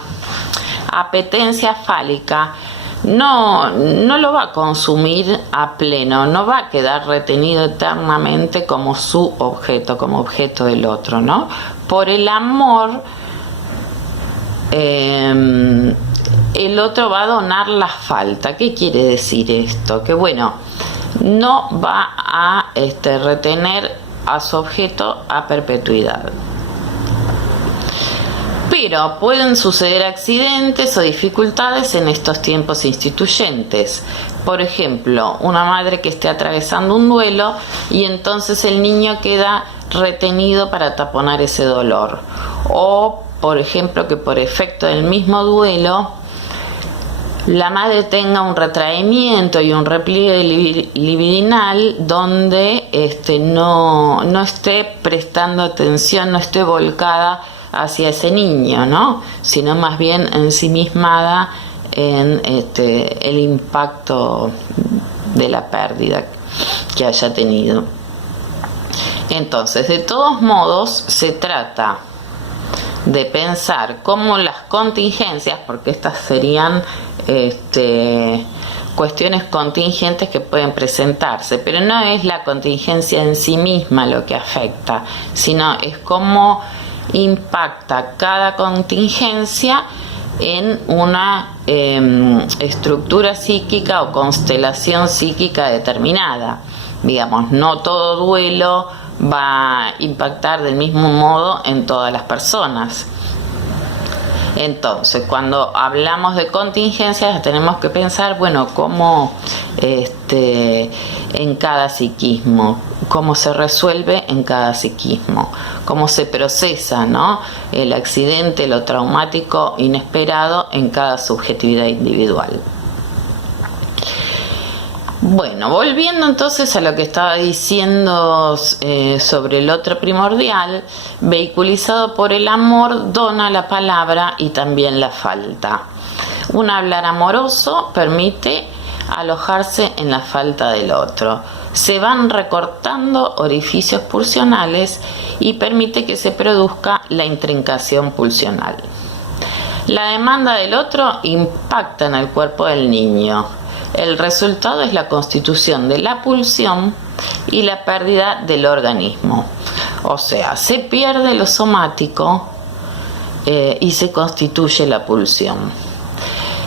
apetencia fálica, no lo va a consumir a pleno, no va a quedar retenido eternamente como su objeto, como objeto del otro, Por el amor, el otro va a donar la falta. ¿Qué quiere decir esto? Que no va a retener a su objeto a perpetuidad. Pero pueden suceder accidentes o dificultades en estos tiempos instituyentes. Por ejemplo, una madre que esté atravesando un duelo y entonces el niño queda retenido para taponar ese dolor. O, por ejemplo, que por efecto del mismo duelo la madre tenga un retraimiento y un repliegue libidinal donde no esté prestando atención, no esté volcada hacia ese niño, sino más bien ensimismada en el impacto de la pérdida que haya tenido. Entonces, de todos modos, se trata de pensar cómo las contingencias, porque estas serían cuestiones contingentes que pueden presentarse, pero no es la contingencia en sí misma lo que afecta, sino es cómo impacta cada contingencia en una estructura psíquica o constelación psíquica determinada. Digamos, no todo duelo va a impactar del mismo modo en todas las personas. Entonces, cuando hablamos de contingencias, tenemos que pensar, bueno, cómo en cada psiquismo, cómo se resuelve en cada psiquismo, cómo se procesa, ¿no?, el accidente, lo traumático inesperado en cada subjetividad individual. Bueno, volviendo entonces a lo que estaba diciendo sobre el otro primordial, vehiculizado por el amor, dona la palabra y también la falta. Un hablar amoroso permite alojarse en la falta del otro. Se van recortando orificios pulsionales y permite que se produzca la intrincación pulsional. La demanda del otro impacta en el cuerpo del niño. El resultado es la constitución de la pulsión y la pérdida del organismo. O sea, se pierde lo somático y se constituye la pulsión.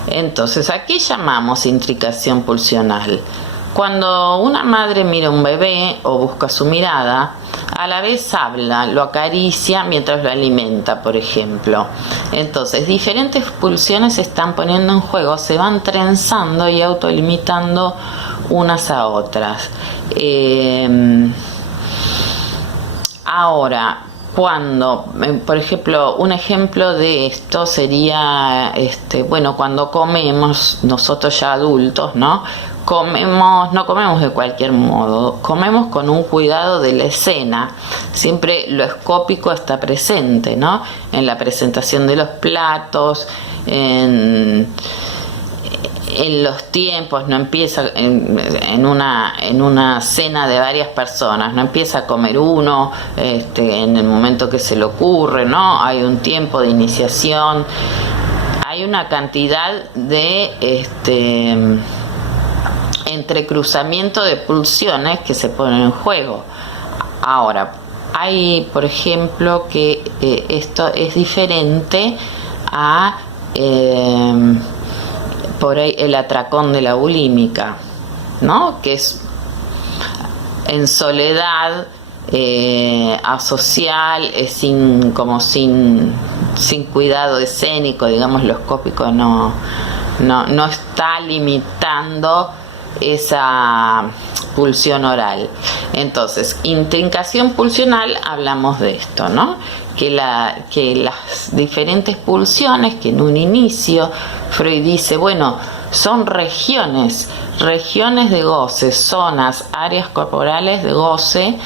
Entonces, ¿a qué llamamos intricación pulsional? Cuando una madre mira a un bebé o busca su mirada, a la vez habla, lo acaricia mientras lo alimenta, por ejemplo. Entonces, diferentes pulsiones se están poniendo en juego, se van trenzando y autolimitando unas a otras. Ahora, cuando, por ejemplo, un ejemplo de esto sería, cuando comemos, nosotros ya adultos, ¿no? No comemos de cualquier modo, comemos con un cuidado de la escena. Siempre lo escópico está presente, ¿no? En la presentación de los platos, en los tiempos, no empieza en una cena de varias personas, no empieza a comer uno en el momento que se le ocurre, ¿no? Hay un tiempo de iniciación, hay una cantidad de entrecruzamiento de pulsiones que se ponen en juego. Ahora, hay, por ejemplo, que esto es diferente a por ahí el atracón de la bulímica, ¿no?, que es en soledad, asocial, sin cuidado escénico, digamos, lo escópico no está limitando esa pulsión oral. Entonces, intrincación pulsional, hablamos de esto, ¿no? Que las diferentes pulsiones, que en un inicio Freud dice, bueno, son regiones de goce, zonas, áreas corporales de goce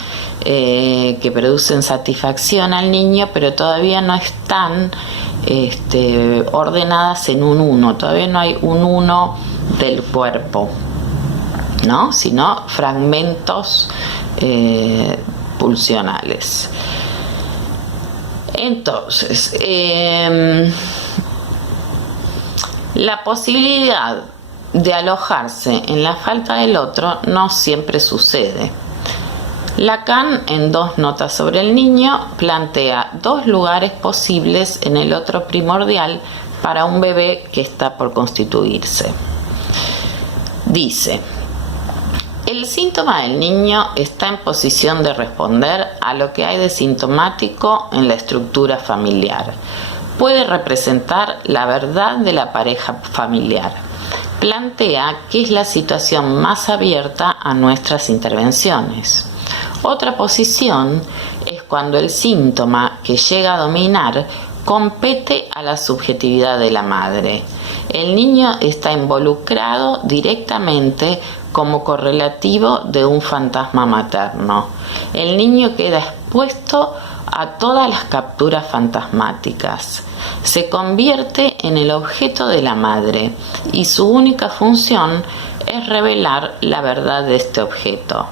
que producen satisfacción al niño, pero todavía no están ordenadas en un uno, todavía no hay un uno del cuerpo, ¿no?, sino fragmentos pulsionales. Entonces, la posibilidad de alojarse en la falta del otro no siempre sucede. Lacan, en 2 notas sobre el niño, plantea 2 lugares posibles en el otro primordial para un bebé que está por constituirse. Dice: el síntoma del niño está en posición de responder a lo que hay de sintomático en la estructura familiar. Puede representar la verdad de la pareja familiar. Plantea que es la situación más abierta a nuestras intervenciones. Otra posición es cuando el síntoma que llega a dominar compete a la subjetividad de la madre. El niño está involucrado directamente como correlativo de un fantasma materno. El niño queda expuesto a todas las capturas fantasmáticas. Se convierte en el objeto de la madre y su única función es revelar la verdad de este objeto.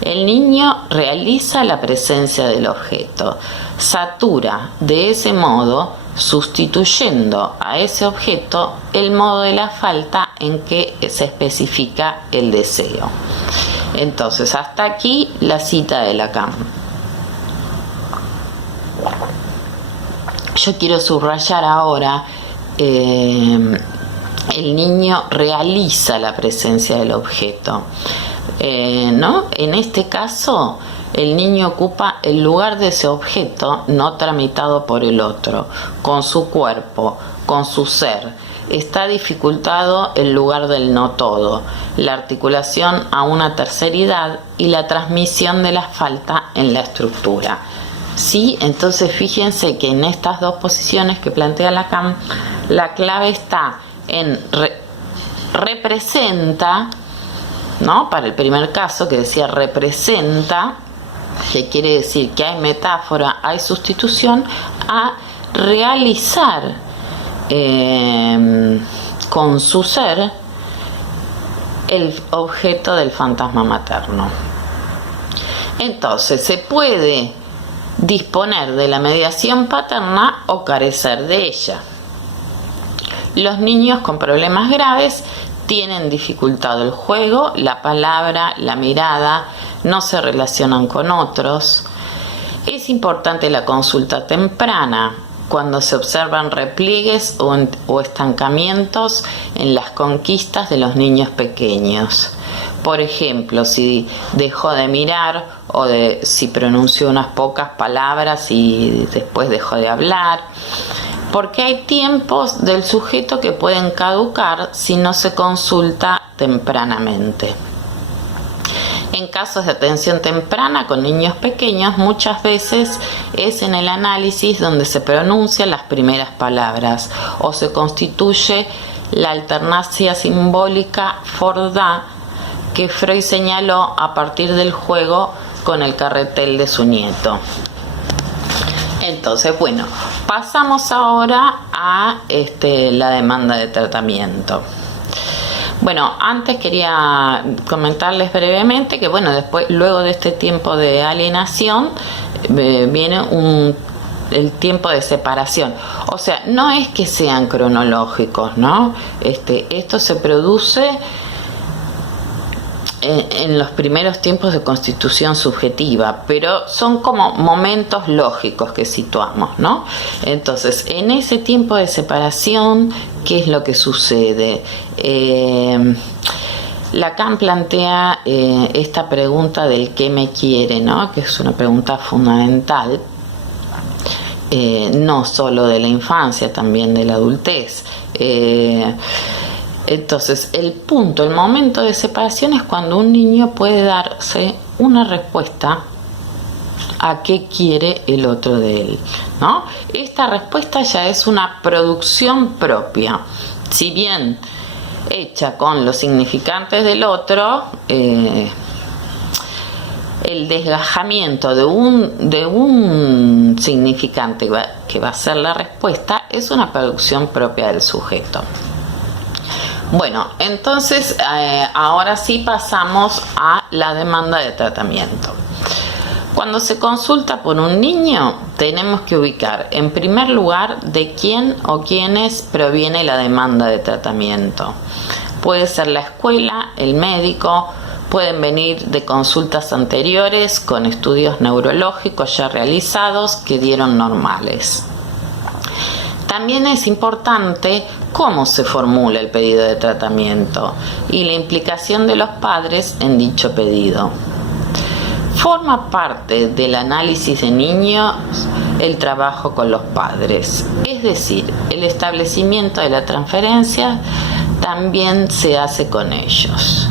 El niño realiza la presencia del objeto, satura de ese modo, sustituyendo a ese objeto el modo de la falta en que se especifica el deseo. Entonces, hasta aquí la cita de Lacan. Yo quiero subrayar ahora, el niño realiza la presencia del objeto. ¿No? En este caso, el niño ocupa el lugar de ese objeto no tramitado por el otro, con su cuerpo, con su ser. Está dificultado el lugar del no todo, la articulación a una terceridad y la transmisión de la falta en la estructura. Sí, entonces fíjense que en estas dos posiciones que plantea Lacan, la clave está en representa, ¿no? Para el primer caso que decía representa, que quiere decir que hay metáfora, hay sustitución, a realizar con su ser el objeto del fantasma materno. Entonces se puede disponer de la mediación paterna o carecer de ella. Los niños con problemas graves tienen dificultado el juego, la palabra, la mirada, no se relacionan con otros. Es importante la consulta temprana cuando se observan repliegues o estancamientos en las conquistas de los niños pequeños. Por ejemplo, si dejó de mirar o si pronunció unas pocas palabras y después dejó de hablar. Porque hay tiempos del sujeto que pueden caducar si no se consulta tempranamente. En casos de atención temprana con niños pequeños, muchas veces es en el análisis donde se pronuncian las primeras palabras o se constituye la alternancia simbólica Fordá que Freud señaló a partir del juego con el carretel de su nieto. Entonces, bueno, pasamos ahora a la demanda de tratamiento. Bueno, antes quería comentarles brevemente que, bueno, luego de este tiempo de alienación, viene el tiempo de separación. O sea, no es que sean cronológicos, ¿no? Esto se produce en los primeros tiempos de constitución subjetiva, pero son como momentos lógicos que situamos, ¿no? Entonces, en ese tiempo de separación, ¿qué es lo que sucede? Lacan plantea esta pregunta del ¿qué me quiere?, ¿no? Que es una pregunta fundamental, no solo de la infancia, también de la adultez. Entonces, el momento de separación es cuando un niño puede darse una respuesta a qué quiere el otro de él, ¿no? Esta respuesta ya es una producción propia, si bien hecha con los significantes del otro, el desgajamiento de un significante que va a ser la respuesta es una producción propia del sujeto. Bueno, entonces ahora sí pasamos a la demanda de tratamiento. Cuando se consulta por un niño, tenemos que ubicar en primer lugar de quién o quiénes proviene la demanda de tratamiento. Puede ser la escuela, el médico, pueden venir de consultas anteriores con estudios neurológicos ya realizados que dieron normales. También es importante cómo se formula el pedido de tratamiento y la implicación de los padres en dicho pedido. Forma parte del análisis de niños el trabajo con los padres, es decir, el establecimiento de la transferencia también se hace con ellos.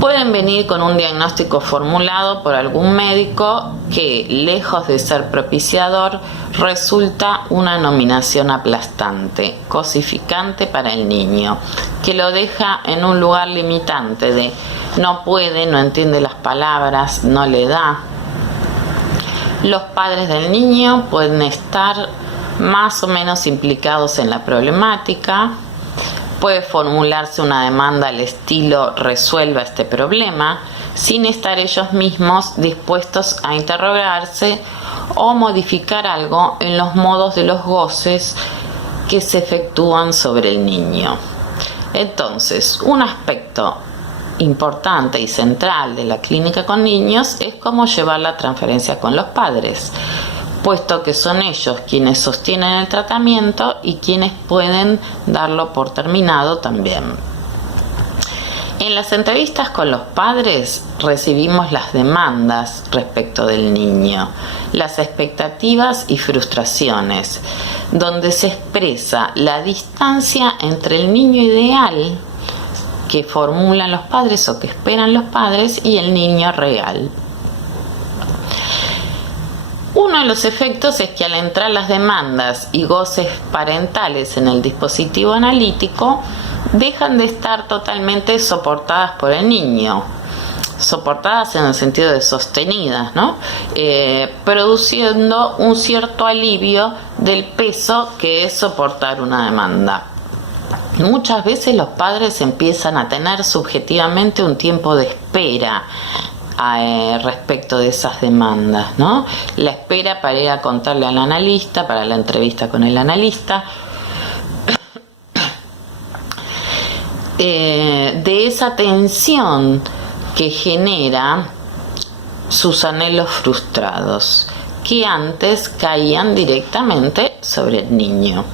Pueden venir con un diagnóstico formulado por algún médico que, lejos de ser propiciador, resulta una nominación aplastante, cosificante para el niño, que lo deja en un lugar limitante de no puede, no entiende las palabras, no le da. Los padres del niño pueden estar más o menos implicados en la problemática. Puede formularse una demanda al estilo resuelva este problema, sin estar ellos mismos dispuestos a interrogarse o modificar algo en los modos de los goces que se efectúan sobre el niño. Entonces, un aspecto importante y central de la clínica con niños es cómo llevar la transferencia con los padres, puesto que son ellos quienes sostienen el tratamiento y quienes pueden darlo por terminado también. En las entrevistas con los padres recibimos las demandas respecto del niño, las expectativas y frustraciones, donde se expresa la distancia entre el niño ideal que formulan los padres o que esperan los padres y el niño real. Uno de los efectos es que al entrar las demandas y goces parentales en el dispositivo analítico, dejan de estar totalmente soportadas por el niño, soportadas en el sentido de sostenidas, ¿no? Produciendo un cierto alivio del peso que es soportar una demanda. Muchas veces los padres empiezan a tener subjetivamente un tiempo de espera respecto de esas demandas, ¿no? La espera para ir a contarle al analista, para la entrevista con el analista, de esa tensión que genera sus anhelos frustrados, que antes caían directamente sobre el niño.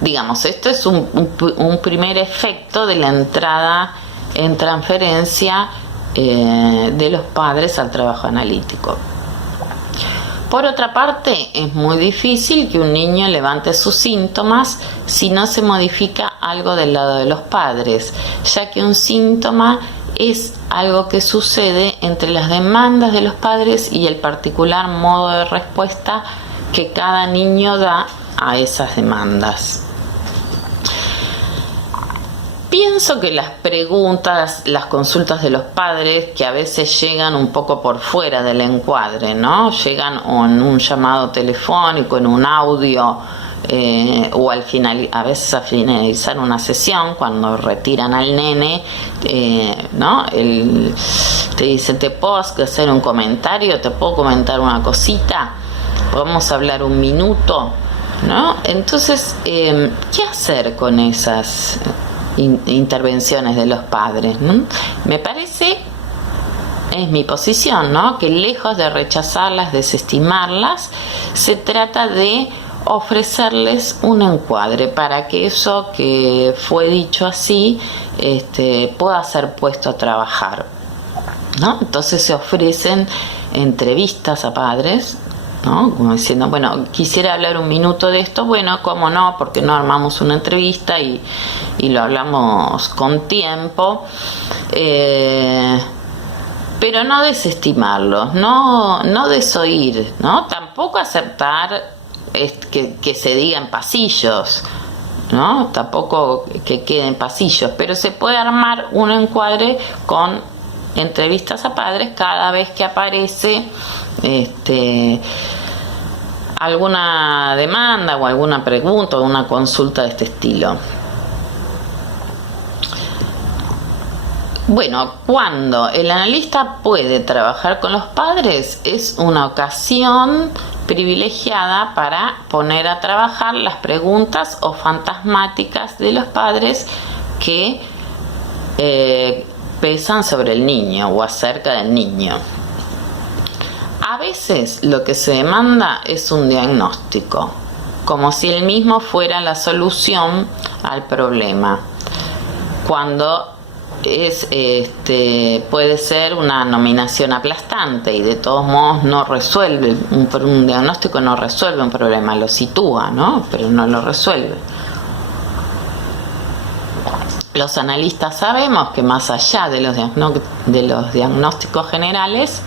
Digamos, esto es un primer efecto de la entrada en transferencia de los padres al trabajo analítico. Por otra parte, es muy difícil que un niño levante sus síntomas si no se modifica algo del lado de los padres, ya que un síntoma es algo que sucede entre las demandas de los padres y el particular modo de respuesta que cada niño da a esas demandas. Pienso que las preguntas, las consultas de los padres, que a veces llegan un poco por fuera del encuadre, ¿no? Llegan en un llamado telefónico, en un audio, o al final, a veces a finalizar una sesión, cuando retiran al nene, ¿no? Te dicen, ¿te puedo hacer un comentario? ¿Te puedo comentar una cosita? ¿Podemos hablar un minuto? ¿No? Entonces, ¿qué hacer con esas intervenciones de los padres? ¿No? Me parece, es mi posición, ¿no?, que lejos de rechazarlas, desestimarlas, se trata de ofrecerles un encuadre para que eso que fue dicho así pueda ser puesto a trabajar, ¿no? Entonces se ofrecen entrevistas a padres, ¿no? Como diciendo, bueno, quisiera hablar un minuto de esto. Bueno, cómo no, porque no armamos una entrevista y lo hablamos con tiempo, pero no desestimarlos, no desoír, ¿no? Tampoco aceptar que se diga en pasillos, ¿no? Tampoco que quede en pasillos, pero se puede armar un encuadre con entrevistas a padres cada vez que aparece alguna demanda o alguna pregunta o una consulta de este estilo. Bueno, cuando el analista puede trabajar con los padres, es una ocasión privilegiada para poner a trabajar las preguntas o fantasmáticas de los padres que pesan sobre el niño o acerca del niño. A veces lo que se demanda es un diagnóstico, como si el mismo fuera la solución al problema, cuando puede ser una nominación aplastante y de todos modos no resuelve, un diagnóstico no resuelve un problema, lo sitúa, ¿no?, pero no lo resuelve. Los analistas sabemos que más allá de los diagnósticos generales,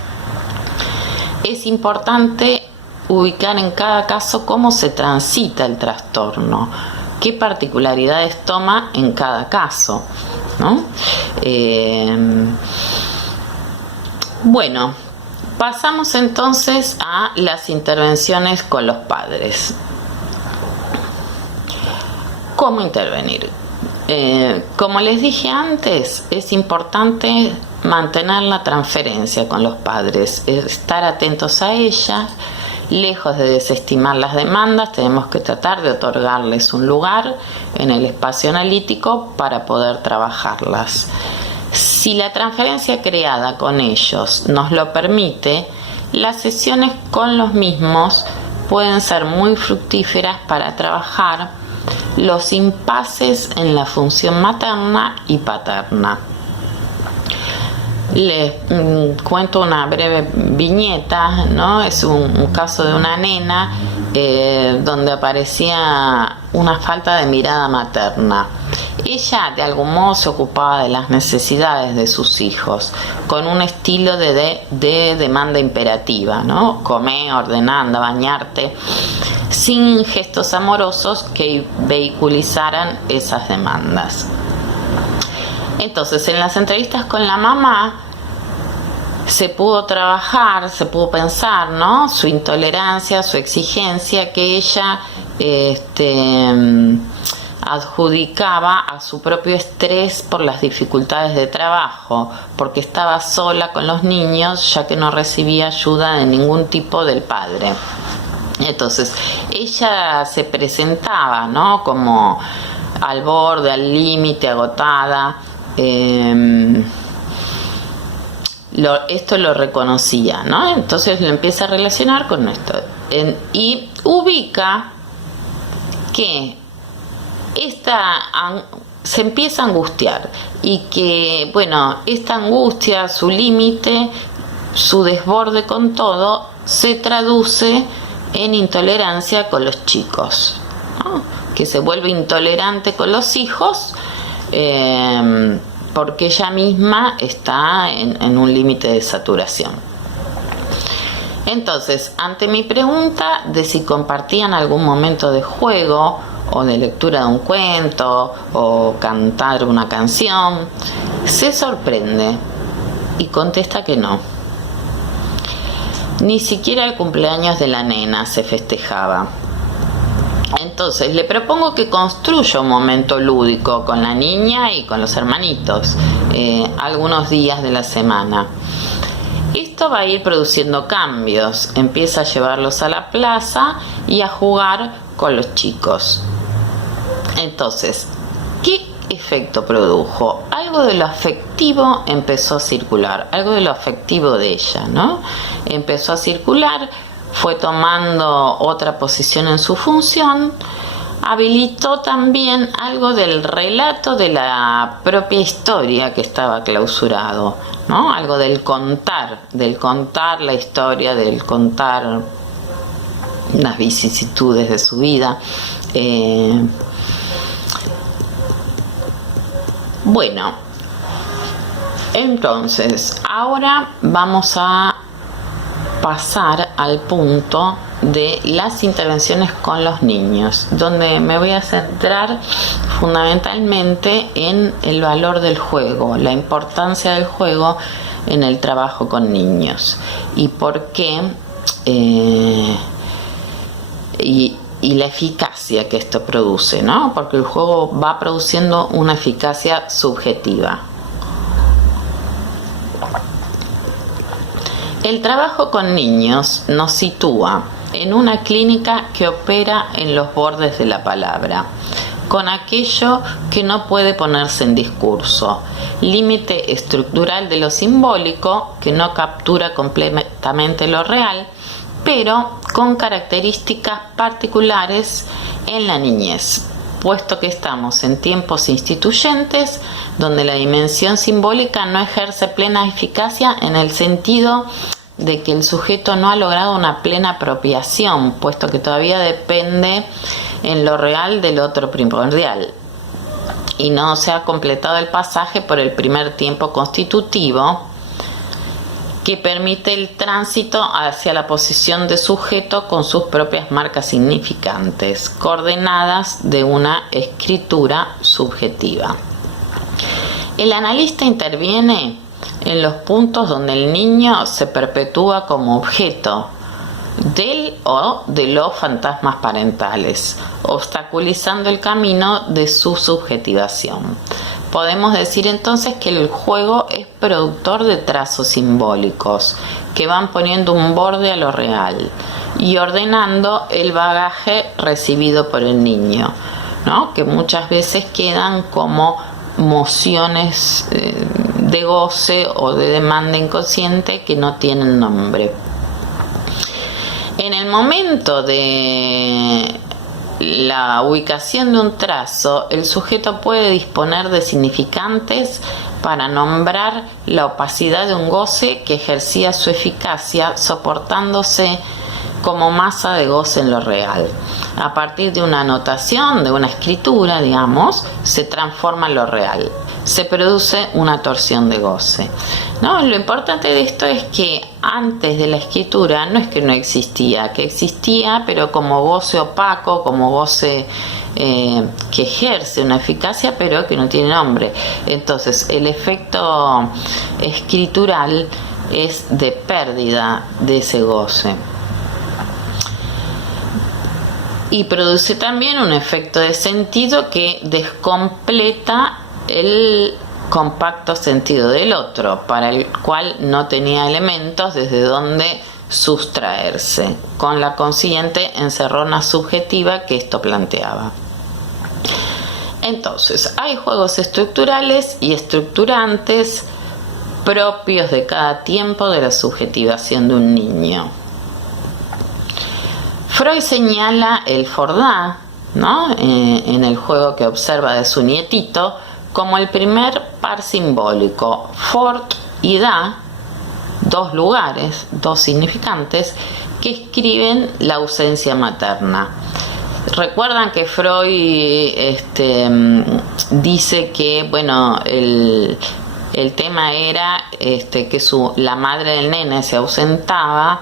es importante ubicar en cada caso cómo se transita el trastorno, qué particularidades toma en cada caso, ¿no? Bueno, pasamos entonces a las intervenciones con los padres. ¿Cómo intervenir? Como les dije antes, es importante mantener la transferencia con los padres, estar atentos a ella. Lejos de desestimar las demandas, tenemos que tratar de otorgarles un lugar en el espacio analítico para poder trabajarlas. Si la transferencia creada con ellos nos lo permite, las sesiones con los mismos pueden ser muy fructíferas para trabajar los impases en la función materna y paterna. Les cuento una breve viñeta, ¿no? Es un caso de una nena donde aparecía una falta de mirada materna. Ella de algún modo se ocupaba de las necesidades de sus hijos con un estilo de demanda imperativa, ¿no? Comer, ordenar, anda, bañarte, sin gestos amorosos que vehiculizaran esas demandas. Entonces, en las entrevistas con la mamá se pudo trabajar, se pudo pensar, ¿no? Su intolerancia, su exigencia, que ella adjudicaba a su propio estrés por las dificultades de trabajo, porque estaba sola con los niños, ya que no recibía ayuda de ningún tipo del padre. Entonces, ella se presentaba, ¿no? Como al borde, al límite, agotada. Esto lo reconocía, ¿no? Entonces lo empieza a relacionar con esto y ubica que se empieza a angustiar y que, bueno, esta angustia, su límite, su desborde con todo, se traduce en intolerancia con los chicos, ¿no? Que se vuelve intolerante con los hijos porque ella misma está en un límite de saturación. Entonces, ante mi pregunta de si compartían algún momento de juego o de lectura de un cuento o cantar una canción, se sorprende y contesta que no. Ni siquiera el cumpleaños de la nena se festejaba. Entonces le propongo que construya un momento lúdico con la niña y con los hermanitos algunos días de la semana. Esto va a ir produciendo cambios. Empieza a llevarlos a la plaza y a jugar con los chicos. Entonces, ¿qué efecto produjo? Algo de lo afectivo empezó a circular, algo de lo afectivo de ella, ¿no? Empezó a circular, fue tomando otra posición en su función, habilitó también algo del relato de la propia historia que estaba clausurado, ¿no? Algo del contar la historia, del contar las vicisitudes de su vida. Bueno, entonces, ahora vamos a pasar al punto de las intervenciones con los niños, donde me voy a centrar fundamentalmente en el valor del juego, la importancia del juego en el trabajo con niños y por qué y la eficacia que esto produce, ¿no? Porque el juego va produciendo una eficacia subjetiva. El trabajo con niños nos sitúa en una clínica que opera en los bordes de la palabra, con aquello que no puede ponerse en discurso, límite estructural de lo simbólico que no captura completamente lo real, pero con características particulares en la niñez, puesto que estamos en tiempos instituyentes donde la dimensión simbólica no ejerce plena eficacia en el sentido de que el sujeto no ha logrado una plena apropiación, puesto que todavía depende en lo real del otro primordial y no se ha completado el pasaje por el primer tiempo constitutivo que permite el tránsito hacia la posición de sujeto con sus propias marcas significantes, coordenadas de una escritura subjetiva. El analista interviene en los puntos donde el niño se perpetúa como objeto del o de los fantasmas parentales, obstaculizando el camino de su subjetivación. Podemos decir entonces que el juego es productor de trazos simbólicos que van poniendo un borde a lo real y ordenando el bagaje recibido por el niño, ¿no? Que muchas veces quedan como mociones de goce o de demanda inconsciente que no tienen nombre. En el momento de la ubicación de un trazo, el sujeto puede disponer de significantes para nombrar la opacidad de un goce que ejercía su eficacia soportándose como masa de goce en lo real. A partir de una anotación, de una escritura, digamos, se transforma en lo real. Se produce una torsión de goce, ¿no? Lo importante de esto es que antes de la escritura no es que no existía, que existía, pero como goce opaco, como goce que ejerce una eficacia, pero que no tiene nombre. Entonces, el efecto escritural es de pérdida de ese goce. Y produce también un efecto de sentido que descompleta el compacto sentido del otro, para el cual no tenía elementos desde donde sustraerse, con la consiguiente encerrona subjetiva que esto planteaba. Entonces, hay juegos estructurales y estructurantes propios de cada tiempo de la subjetivación de un niño. Freud señala el Fordá, ¿no? En el juego que observa de su nietito, como el primer par simbólico. Ford y Da, dos lugares, dos significantes, que escriben la ausencia materna. Recuerdan que Freud dice que, bueno, el tema era que la madre del nene se ausentaba,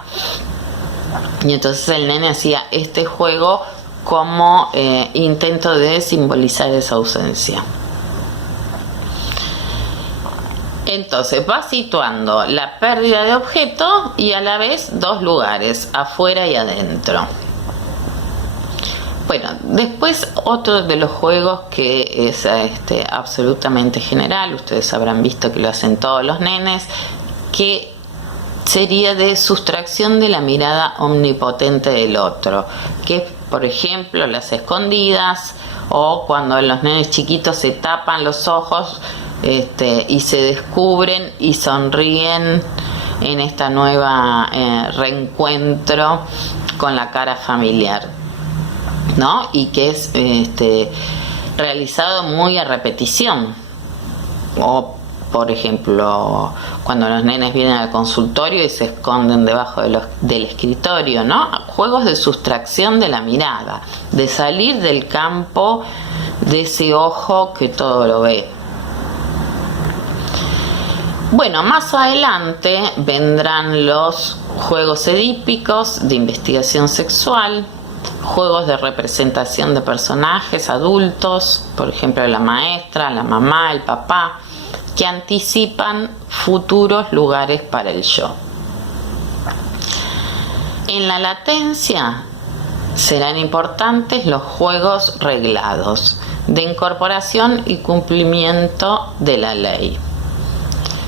y entonces el nene hacía este juego como intento de simbolizar esa ausencia. Entonces va situando la pérdida de objeto y a la vez dos lugares, afuera y adentro. Bueno, después otro de los juegos que es absolutamente general, ustedes habrán visto que lo hacen todos los nenes, que sería de sustracción de la mirada omnipotente del otro, que es, por ejemplo, las escondidas, o cuando los nenes chiquitos se tapan los ojos y se descubren y sonríen en esta nueva reencuentro con la cara familiar, ¿no? Y que es realizado muy a repetición. O por ejemplo, cuando los nenes vienen al consultorio y se esconden debajo del escritorio, ¿no? Juegos de sustracción de la mirada, de salir del campo de ese ojo que todo lo ve. Bueno, más adelante vendrán los juegos edípicos de investigación sexual, juegos de representación de personajes adultos, por ejemplo la maestra, la mamá, el papá, que anticipan futuros lugares para el yo. En la latencia serán importantes los juegos reglados de incorporación y cumplimiento de la ley,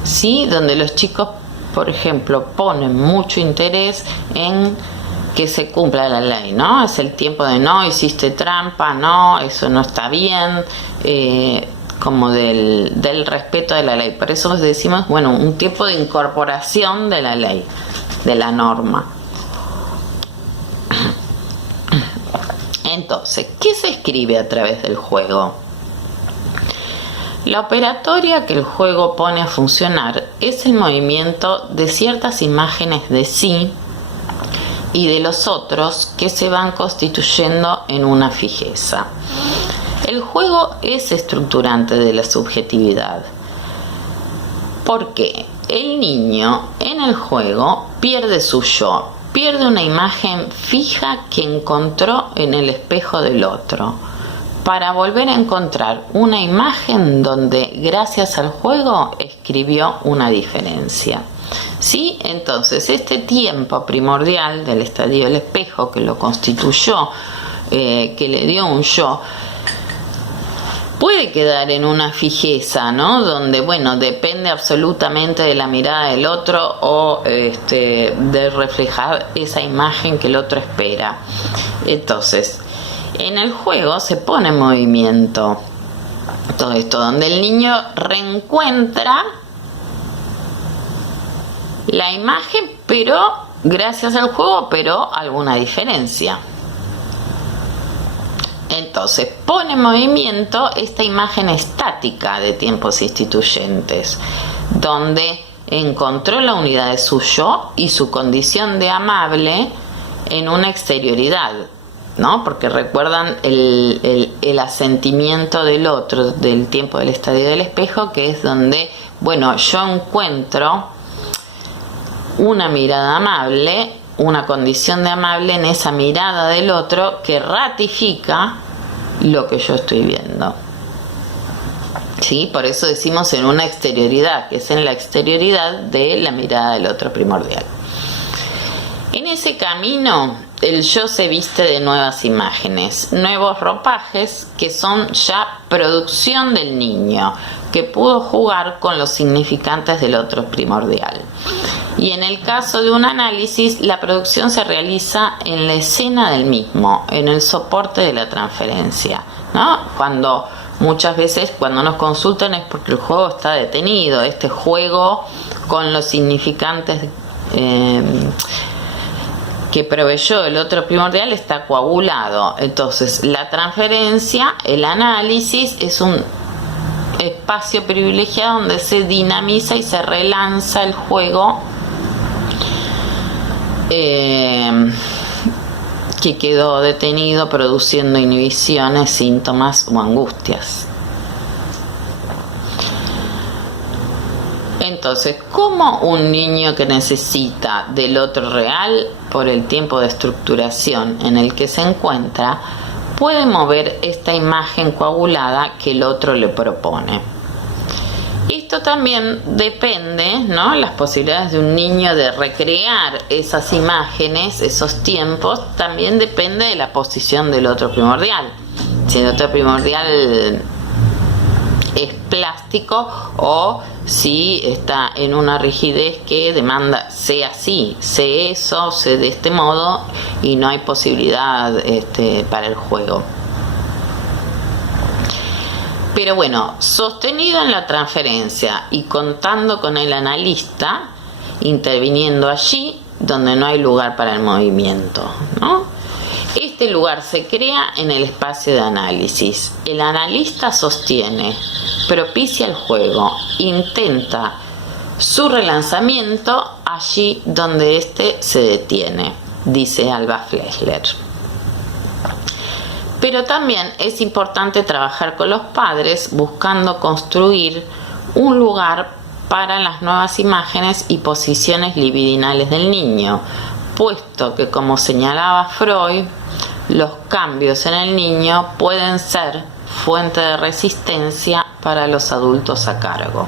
¿sí? Donde los chicos, por ejemplo, ponen mucho interés en que se cumpla la ley, ¿no? Es el tiempo de no, hiciste trampa, no, eso no está bien, como del respeto de la ley. Por eso decimos, bueno, un tiempo de incorporación de la ley, de la norma. Entonces, ¿qué se escribe a través del juego? La operatoria que el juego pone a funcionar es el movimiento de ciertas imágenes de sí y de los otros que se van constituyendo en una fijeza. El juego es estructurante de la subjetividad, porque el niño en el juego pierde su yo, pierde una imagen fija que encontró en el espejo del otro, para volver a encontrar una imagen donde, gracias al juego, escribió una diferencia. ¿Sí? Entonces, este tiempo primordial del estadio del espejo, que lo constituyó, que le dio un yo, puede quedar en una fijeza, ¿no? Donde, bueno, depende absolutamente de la mirada del otro o de reflejar esa imagen que el otro espera. Entonces, en el juego se pone en movimiento todo esto, donde el niño reencuentra la imagen, pero gracias al juego, pero alguna diferencia. Entonces, pone en movimiento esta imagen estática de tiempos instituyentes, donde encontró la unidad de su yo y su condición de amable en una exterioridad, ¿no? Porque recuerdan el asentimiento del otro, del tiempo del estadio del espejo, que es donde, bueno, yo encuentro una mirada amable, una condición de amable en esa mirada del otro que ratifica lo que yo estoy viendo. ¿Sí? Por eso decimos en una exterioridad, que es en la exterioridad de la mirada del otro primordial. En ese camino, el yo se viste de nuevas imágenes, nuevos ropajes que son ya producción del niño, que pudo jugar con los significantes del otro primordial. Y en el caso de un análisis, la producción se realiza en la escena del mismo, en el soporte de la transferencia, ¿no? Muchas veces cuando nos consultan es porque el juego está detenido, este juego con los significantes que proveyó el otro primordial está coagulado. Entonces la transferencia, el análisis, es un espacio privilegiado donde se dinamiza y se relanza el juego que quedó detenido, produciendo inhibiciones, síntomas o angustias. Entonces, ¿cómo un niño que necesita del otro real por el tiempo de estructuración en el que se encuentra puede mover esta imagen coagulada que el otro le propone? Esto también depende, ¿no? Las posibilidades de un niño de recrear esas imágenes, esos tiempos, también depende de la posición del otro primordial. Si el otro primordial es plástico o si está en una rigidez que demanda sé así, sé eso, sé de este modo y no hay posibilidad para el juego. Pero bueno, sostenido en la transferencia y contando con el analista, interviniendo allí donde no hay lugar para el movimiento, ¿no? Este lugar se crea en el espacio de análisis. El analista sostiene, propicia el juego, intenta su relanzamiento allí donde éste se detiene, dice Alba Flechler. Pero también es importante trabajar con los padres buscando construir un lugar para las nuevas imágenes y posiciones libidinales del niño, puesto que, como señalaba Freud, los cambios en el niño pueden ser fuente de resistencia para los adultos a cargo.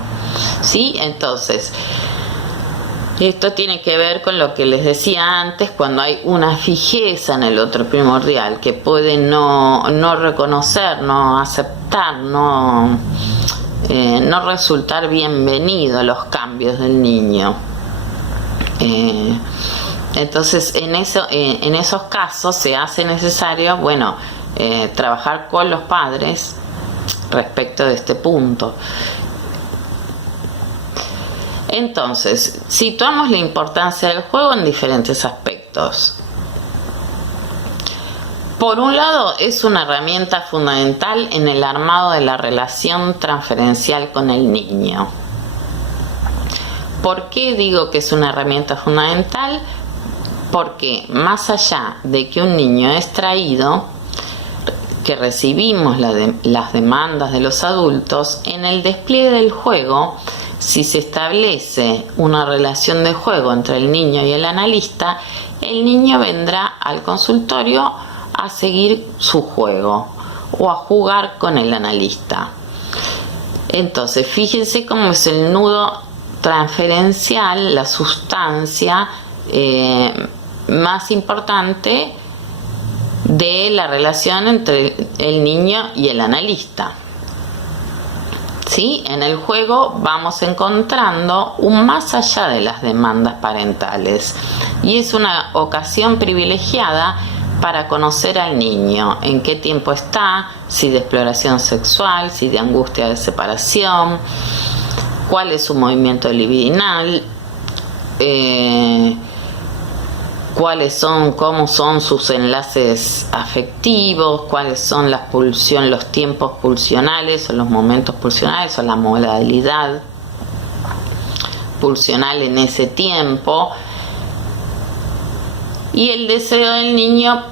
¿Sí? Entonces, esto tiene que ver con lo que les decía antes, cuando hay una fijeza en el otro primordial que puede no reconocer, no aceptar, no resultar bienvenido a los cambios del niño. Entonces, en esos casos se hace necesario, trabajar con los padres respecto de este punto. Entonces, situamos la importancia del juego en diferentes aspectos. Por un lado, es una herramienta fundamental en el armado de la relación transferencial con el niño. ¿Por qué digo que es una herramienta fundamental? Porque más allá de que un niño es traído, que recibimos las demandas de los adultos, en el despliegue del juego, si se establece una relación de juego entre el niño y el analista, el niño vendrá al consultorio a seguir su juego o a jugar con el analista. Entonces, fíjense cómo es el nudo transferencial, la sustancia más importante de la relación entre el niño y el analista. ¿Sí? En el juego vamos encontrando un más allá de las demandas parentales y es una ocasión privilegiada para conocer al niño, en qué tiempo está, si de exploración sexual, si de angustia de separación, cuál es su movimiento libidinal, cómo son sus enlaces afectivos, cuáles son los tiempos pulsionales o los momentos pulsionales o la modalidad pulsional en ese tiempo. Y el deseo del niño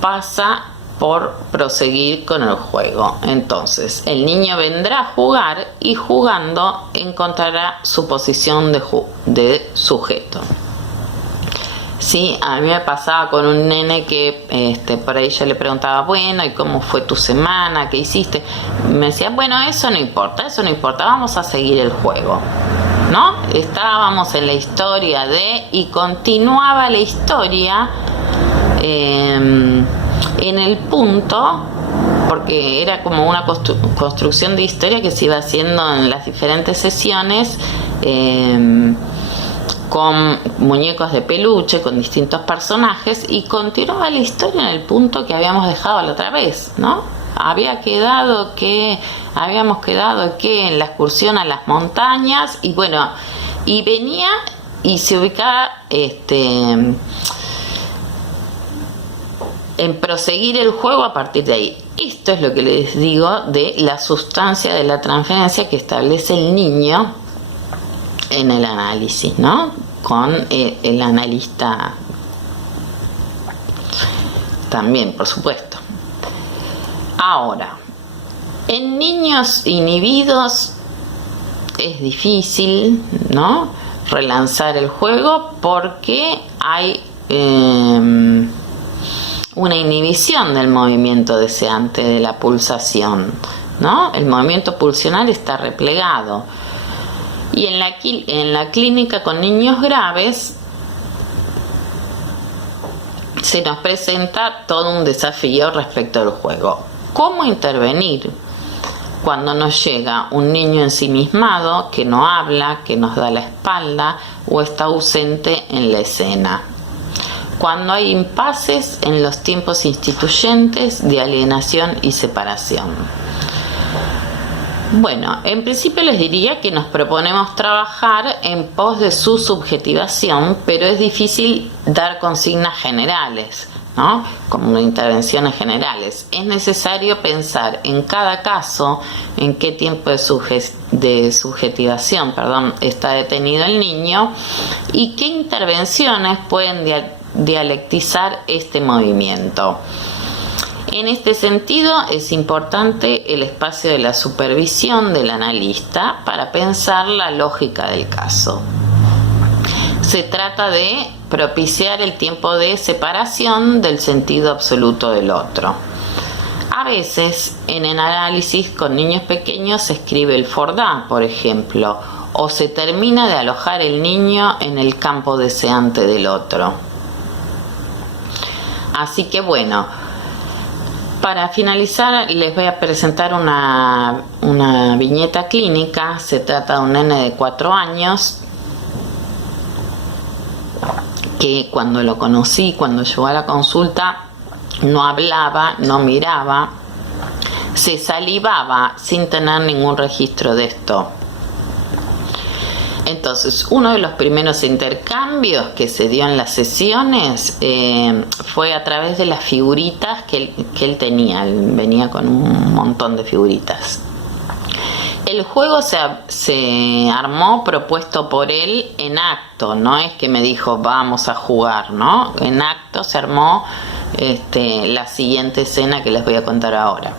pasa por proseguir con el juego. Entonces, el niño vendrá a jugar y jugando encontrará su posición de sujeto. Sí, a mí me pasaba con un nene que por ahí yo le preguntaba, bueno, ¿y cómo fue tu semana? ¿Qué hiciste? Me decía, bueno, eso no importa, vamos a seguir el juego, ¿no? Estábamos en la historia y continuaba la historia en el punto, porque era como una construcción de historia que se iba haciendo en las diferentes sesiones, con muñecos de peluche, con distintos personajes, y continuaba la historia en el punto que habíamos dejado la otra vez, ¿no? Habíamos quedado que en la excursión a las montañas, y bueno, y venía y se ubicaba en proseguir el juego a partir de ahí. Esto es lo que les digo de la sustancia de la transferencia que establece el niño en el análisis, ¿no? Con el analista también, por supuesto. Ahora, en niños inhibidos es difícil, ¿no?, relanzar el juego porque hay una inhibición del movimiento deseante, de la pulsación, ¿no? El movimiento pulsional está replegado. Y en la clínica con niños graves se nos presenta todo un desafío respecto al juego. ¿Cómo intervenir cuando nos llega un niño ensimismado que no habla, que nos da la espalda o está ausente en la escena? Cuando hay impases en los tiempos instituyentes de alienación y separación. Bueno, en principio les diría que nos proponemos trabajar en pos de su subjetivación, pero es difícil dar consignas generales, ¿no?, como intervenciones generales. Es necesario pensar en cada caso en qué tiempo de subjetivación está detenido el niño y qué intervenciones pueden dialectizar este movimiento. En este sentido, es importante el espacio de la supervisión del analista para pensar la lógica del caso. Se trata de propiciar el tiempo de separación del sentido absoluto del otro. A veces, en el análisis con niños pequeños se escribe el fordá, por ejemplo, o se termina de alojar el niño en el campo deseante del otro. Así que bueno, para finalizar les voy a presentar una viñeta clínica. Se trata de un nene de 4 años que cuando lo conocí, cuando llegó a la consulta, no hablaba, no miraba, se salivaba sin tener ningún registro de esto. Entonces, uno de los primeros intercambios que se dio en las sesiones fue a través de las figuritas que él tenía. Él venía con un montón de figuritas. El juego se armó propuesto por él en acto, no es que me dijo vamos a jugar, ¿no? En acto se armó la siguiente escena que les voy a contar ahora.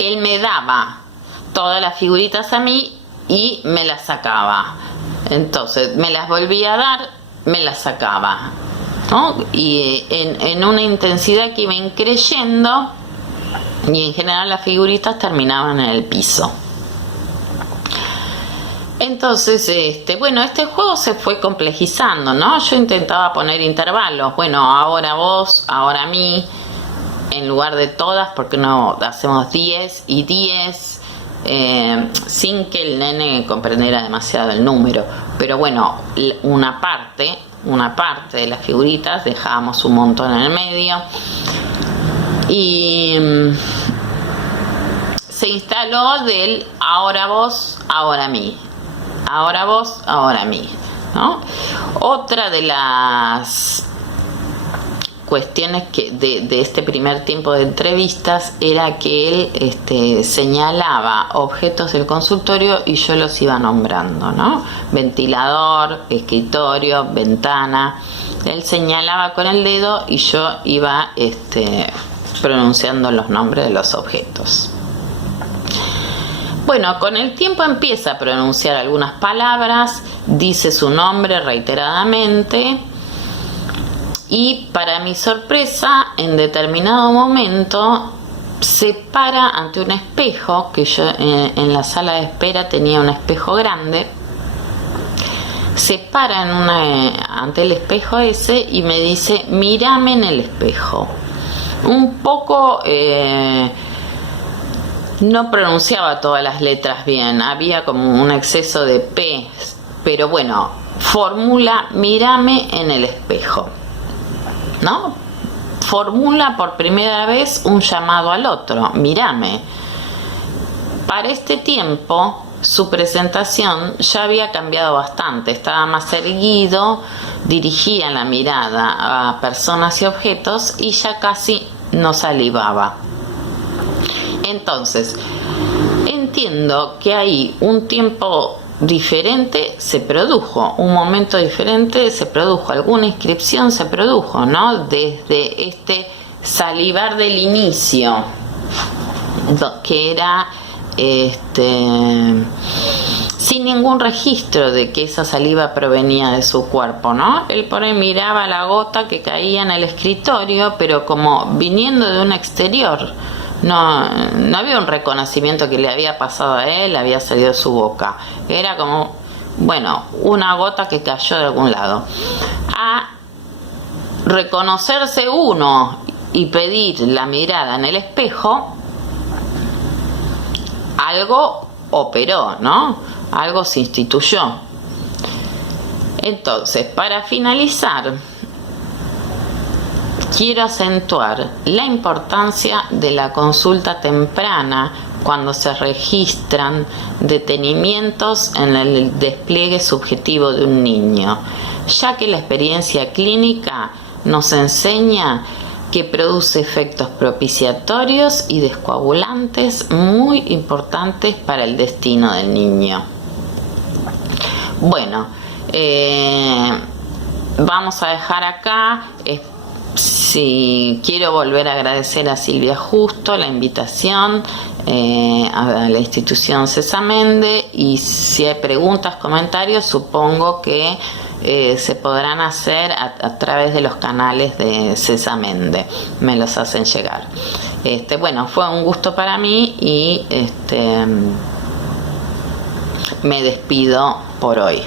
Él me daba todas las figuritas a mí y me las sacaba. Entonces me las volvía a dar, me las sacaba, ¿no? Y en una intensidad que iba increyendo, y en general las figuritas terminaban en el piso. Entonces, este juego se fue complejizando, ¿no? Yo intentaba poner intervalos, bueno, ahora vos, ahora a mí, en lugar de todas, porque no hacemos 10 y 10, sin que el nene comprendiera demasiado el número. Pero bueno, una parte de las figuritas dejábamos un montón en el medio. Y se instaló del ahora vos, ahora mí. Ahora vos, ahora mí. ¿no? Otra de las cuestiones que de este primer tiempo de entrevistas era que él señalaba objetos del consultorio y yo los iba nombrando, ¿no? Ventilador, escritorio, ventana. Él señalaba con el dedo y yo iba pronunciando los nombres de los objetos. Bueno, con el tiempo empieza a pronunciar algunas palabras, dice su nombre reiteradamente. Y para mi sorpresa, en determinado momento se para ante un espejo, que yo en la sala de espera tenía un espejo grande. Se para ante el espejo ese y me dice, mírame en el espejo. Un poco no pronunciaba todas las letras bien, había como un exceso de P, pero bueno, formula mírame en el espejo, ¿no? Formula por primera vez un llamado al otro, mírame. Para este tiempo su presentación ya había cambiado bastante, estaba más erguido, dirigía la mirada a personas y objetos y ya casi no salivaba. Entonces, entiendo que ahí un tiempo diferente se produjo, un momento diferente se produjo, alguna inscripción se produjo, ¿no? Desde este salivar del inicio, que era sin ningún registro de que esa saliva provenía de su cuerpo, ¿no? Él por ahí miraba la gota que caía en el escritorio, pero como viniendo de un exterior. No había un reconocimiento que le había pasado a él, había salido de su boca. Era como, bueno, una gota que cayó de algún lado. A reconocerse uno y pedir la mirada en el espejo, algo operó, ¿no? Algo se instituyó. Entonces, para finalizar, quiero acentuar la importancia de la consulta temprana cuando se registran detenimientos en el despliegue subjetivo de un niño, ya que la experiencia clínica nos enseña que produce efectos propiciatorios y descoagulantes muy importantes para el destino del niño. Bueno, vamos a dejar acá. Si quiero volver a agradecer a Silvia Justo la invitación a la institución Cesamende, y si hay preguntas, comentarios, supongo que se podrán hacer a través de los canales de Cesamende, me los hacen llegar. Bueno, fue un gusto para mí y me despido por hoy.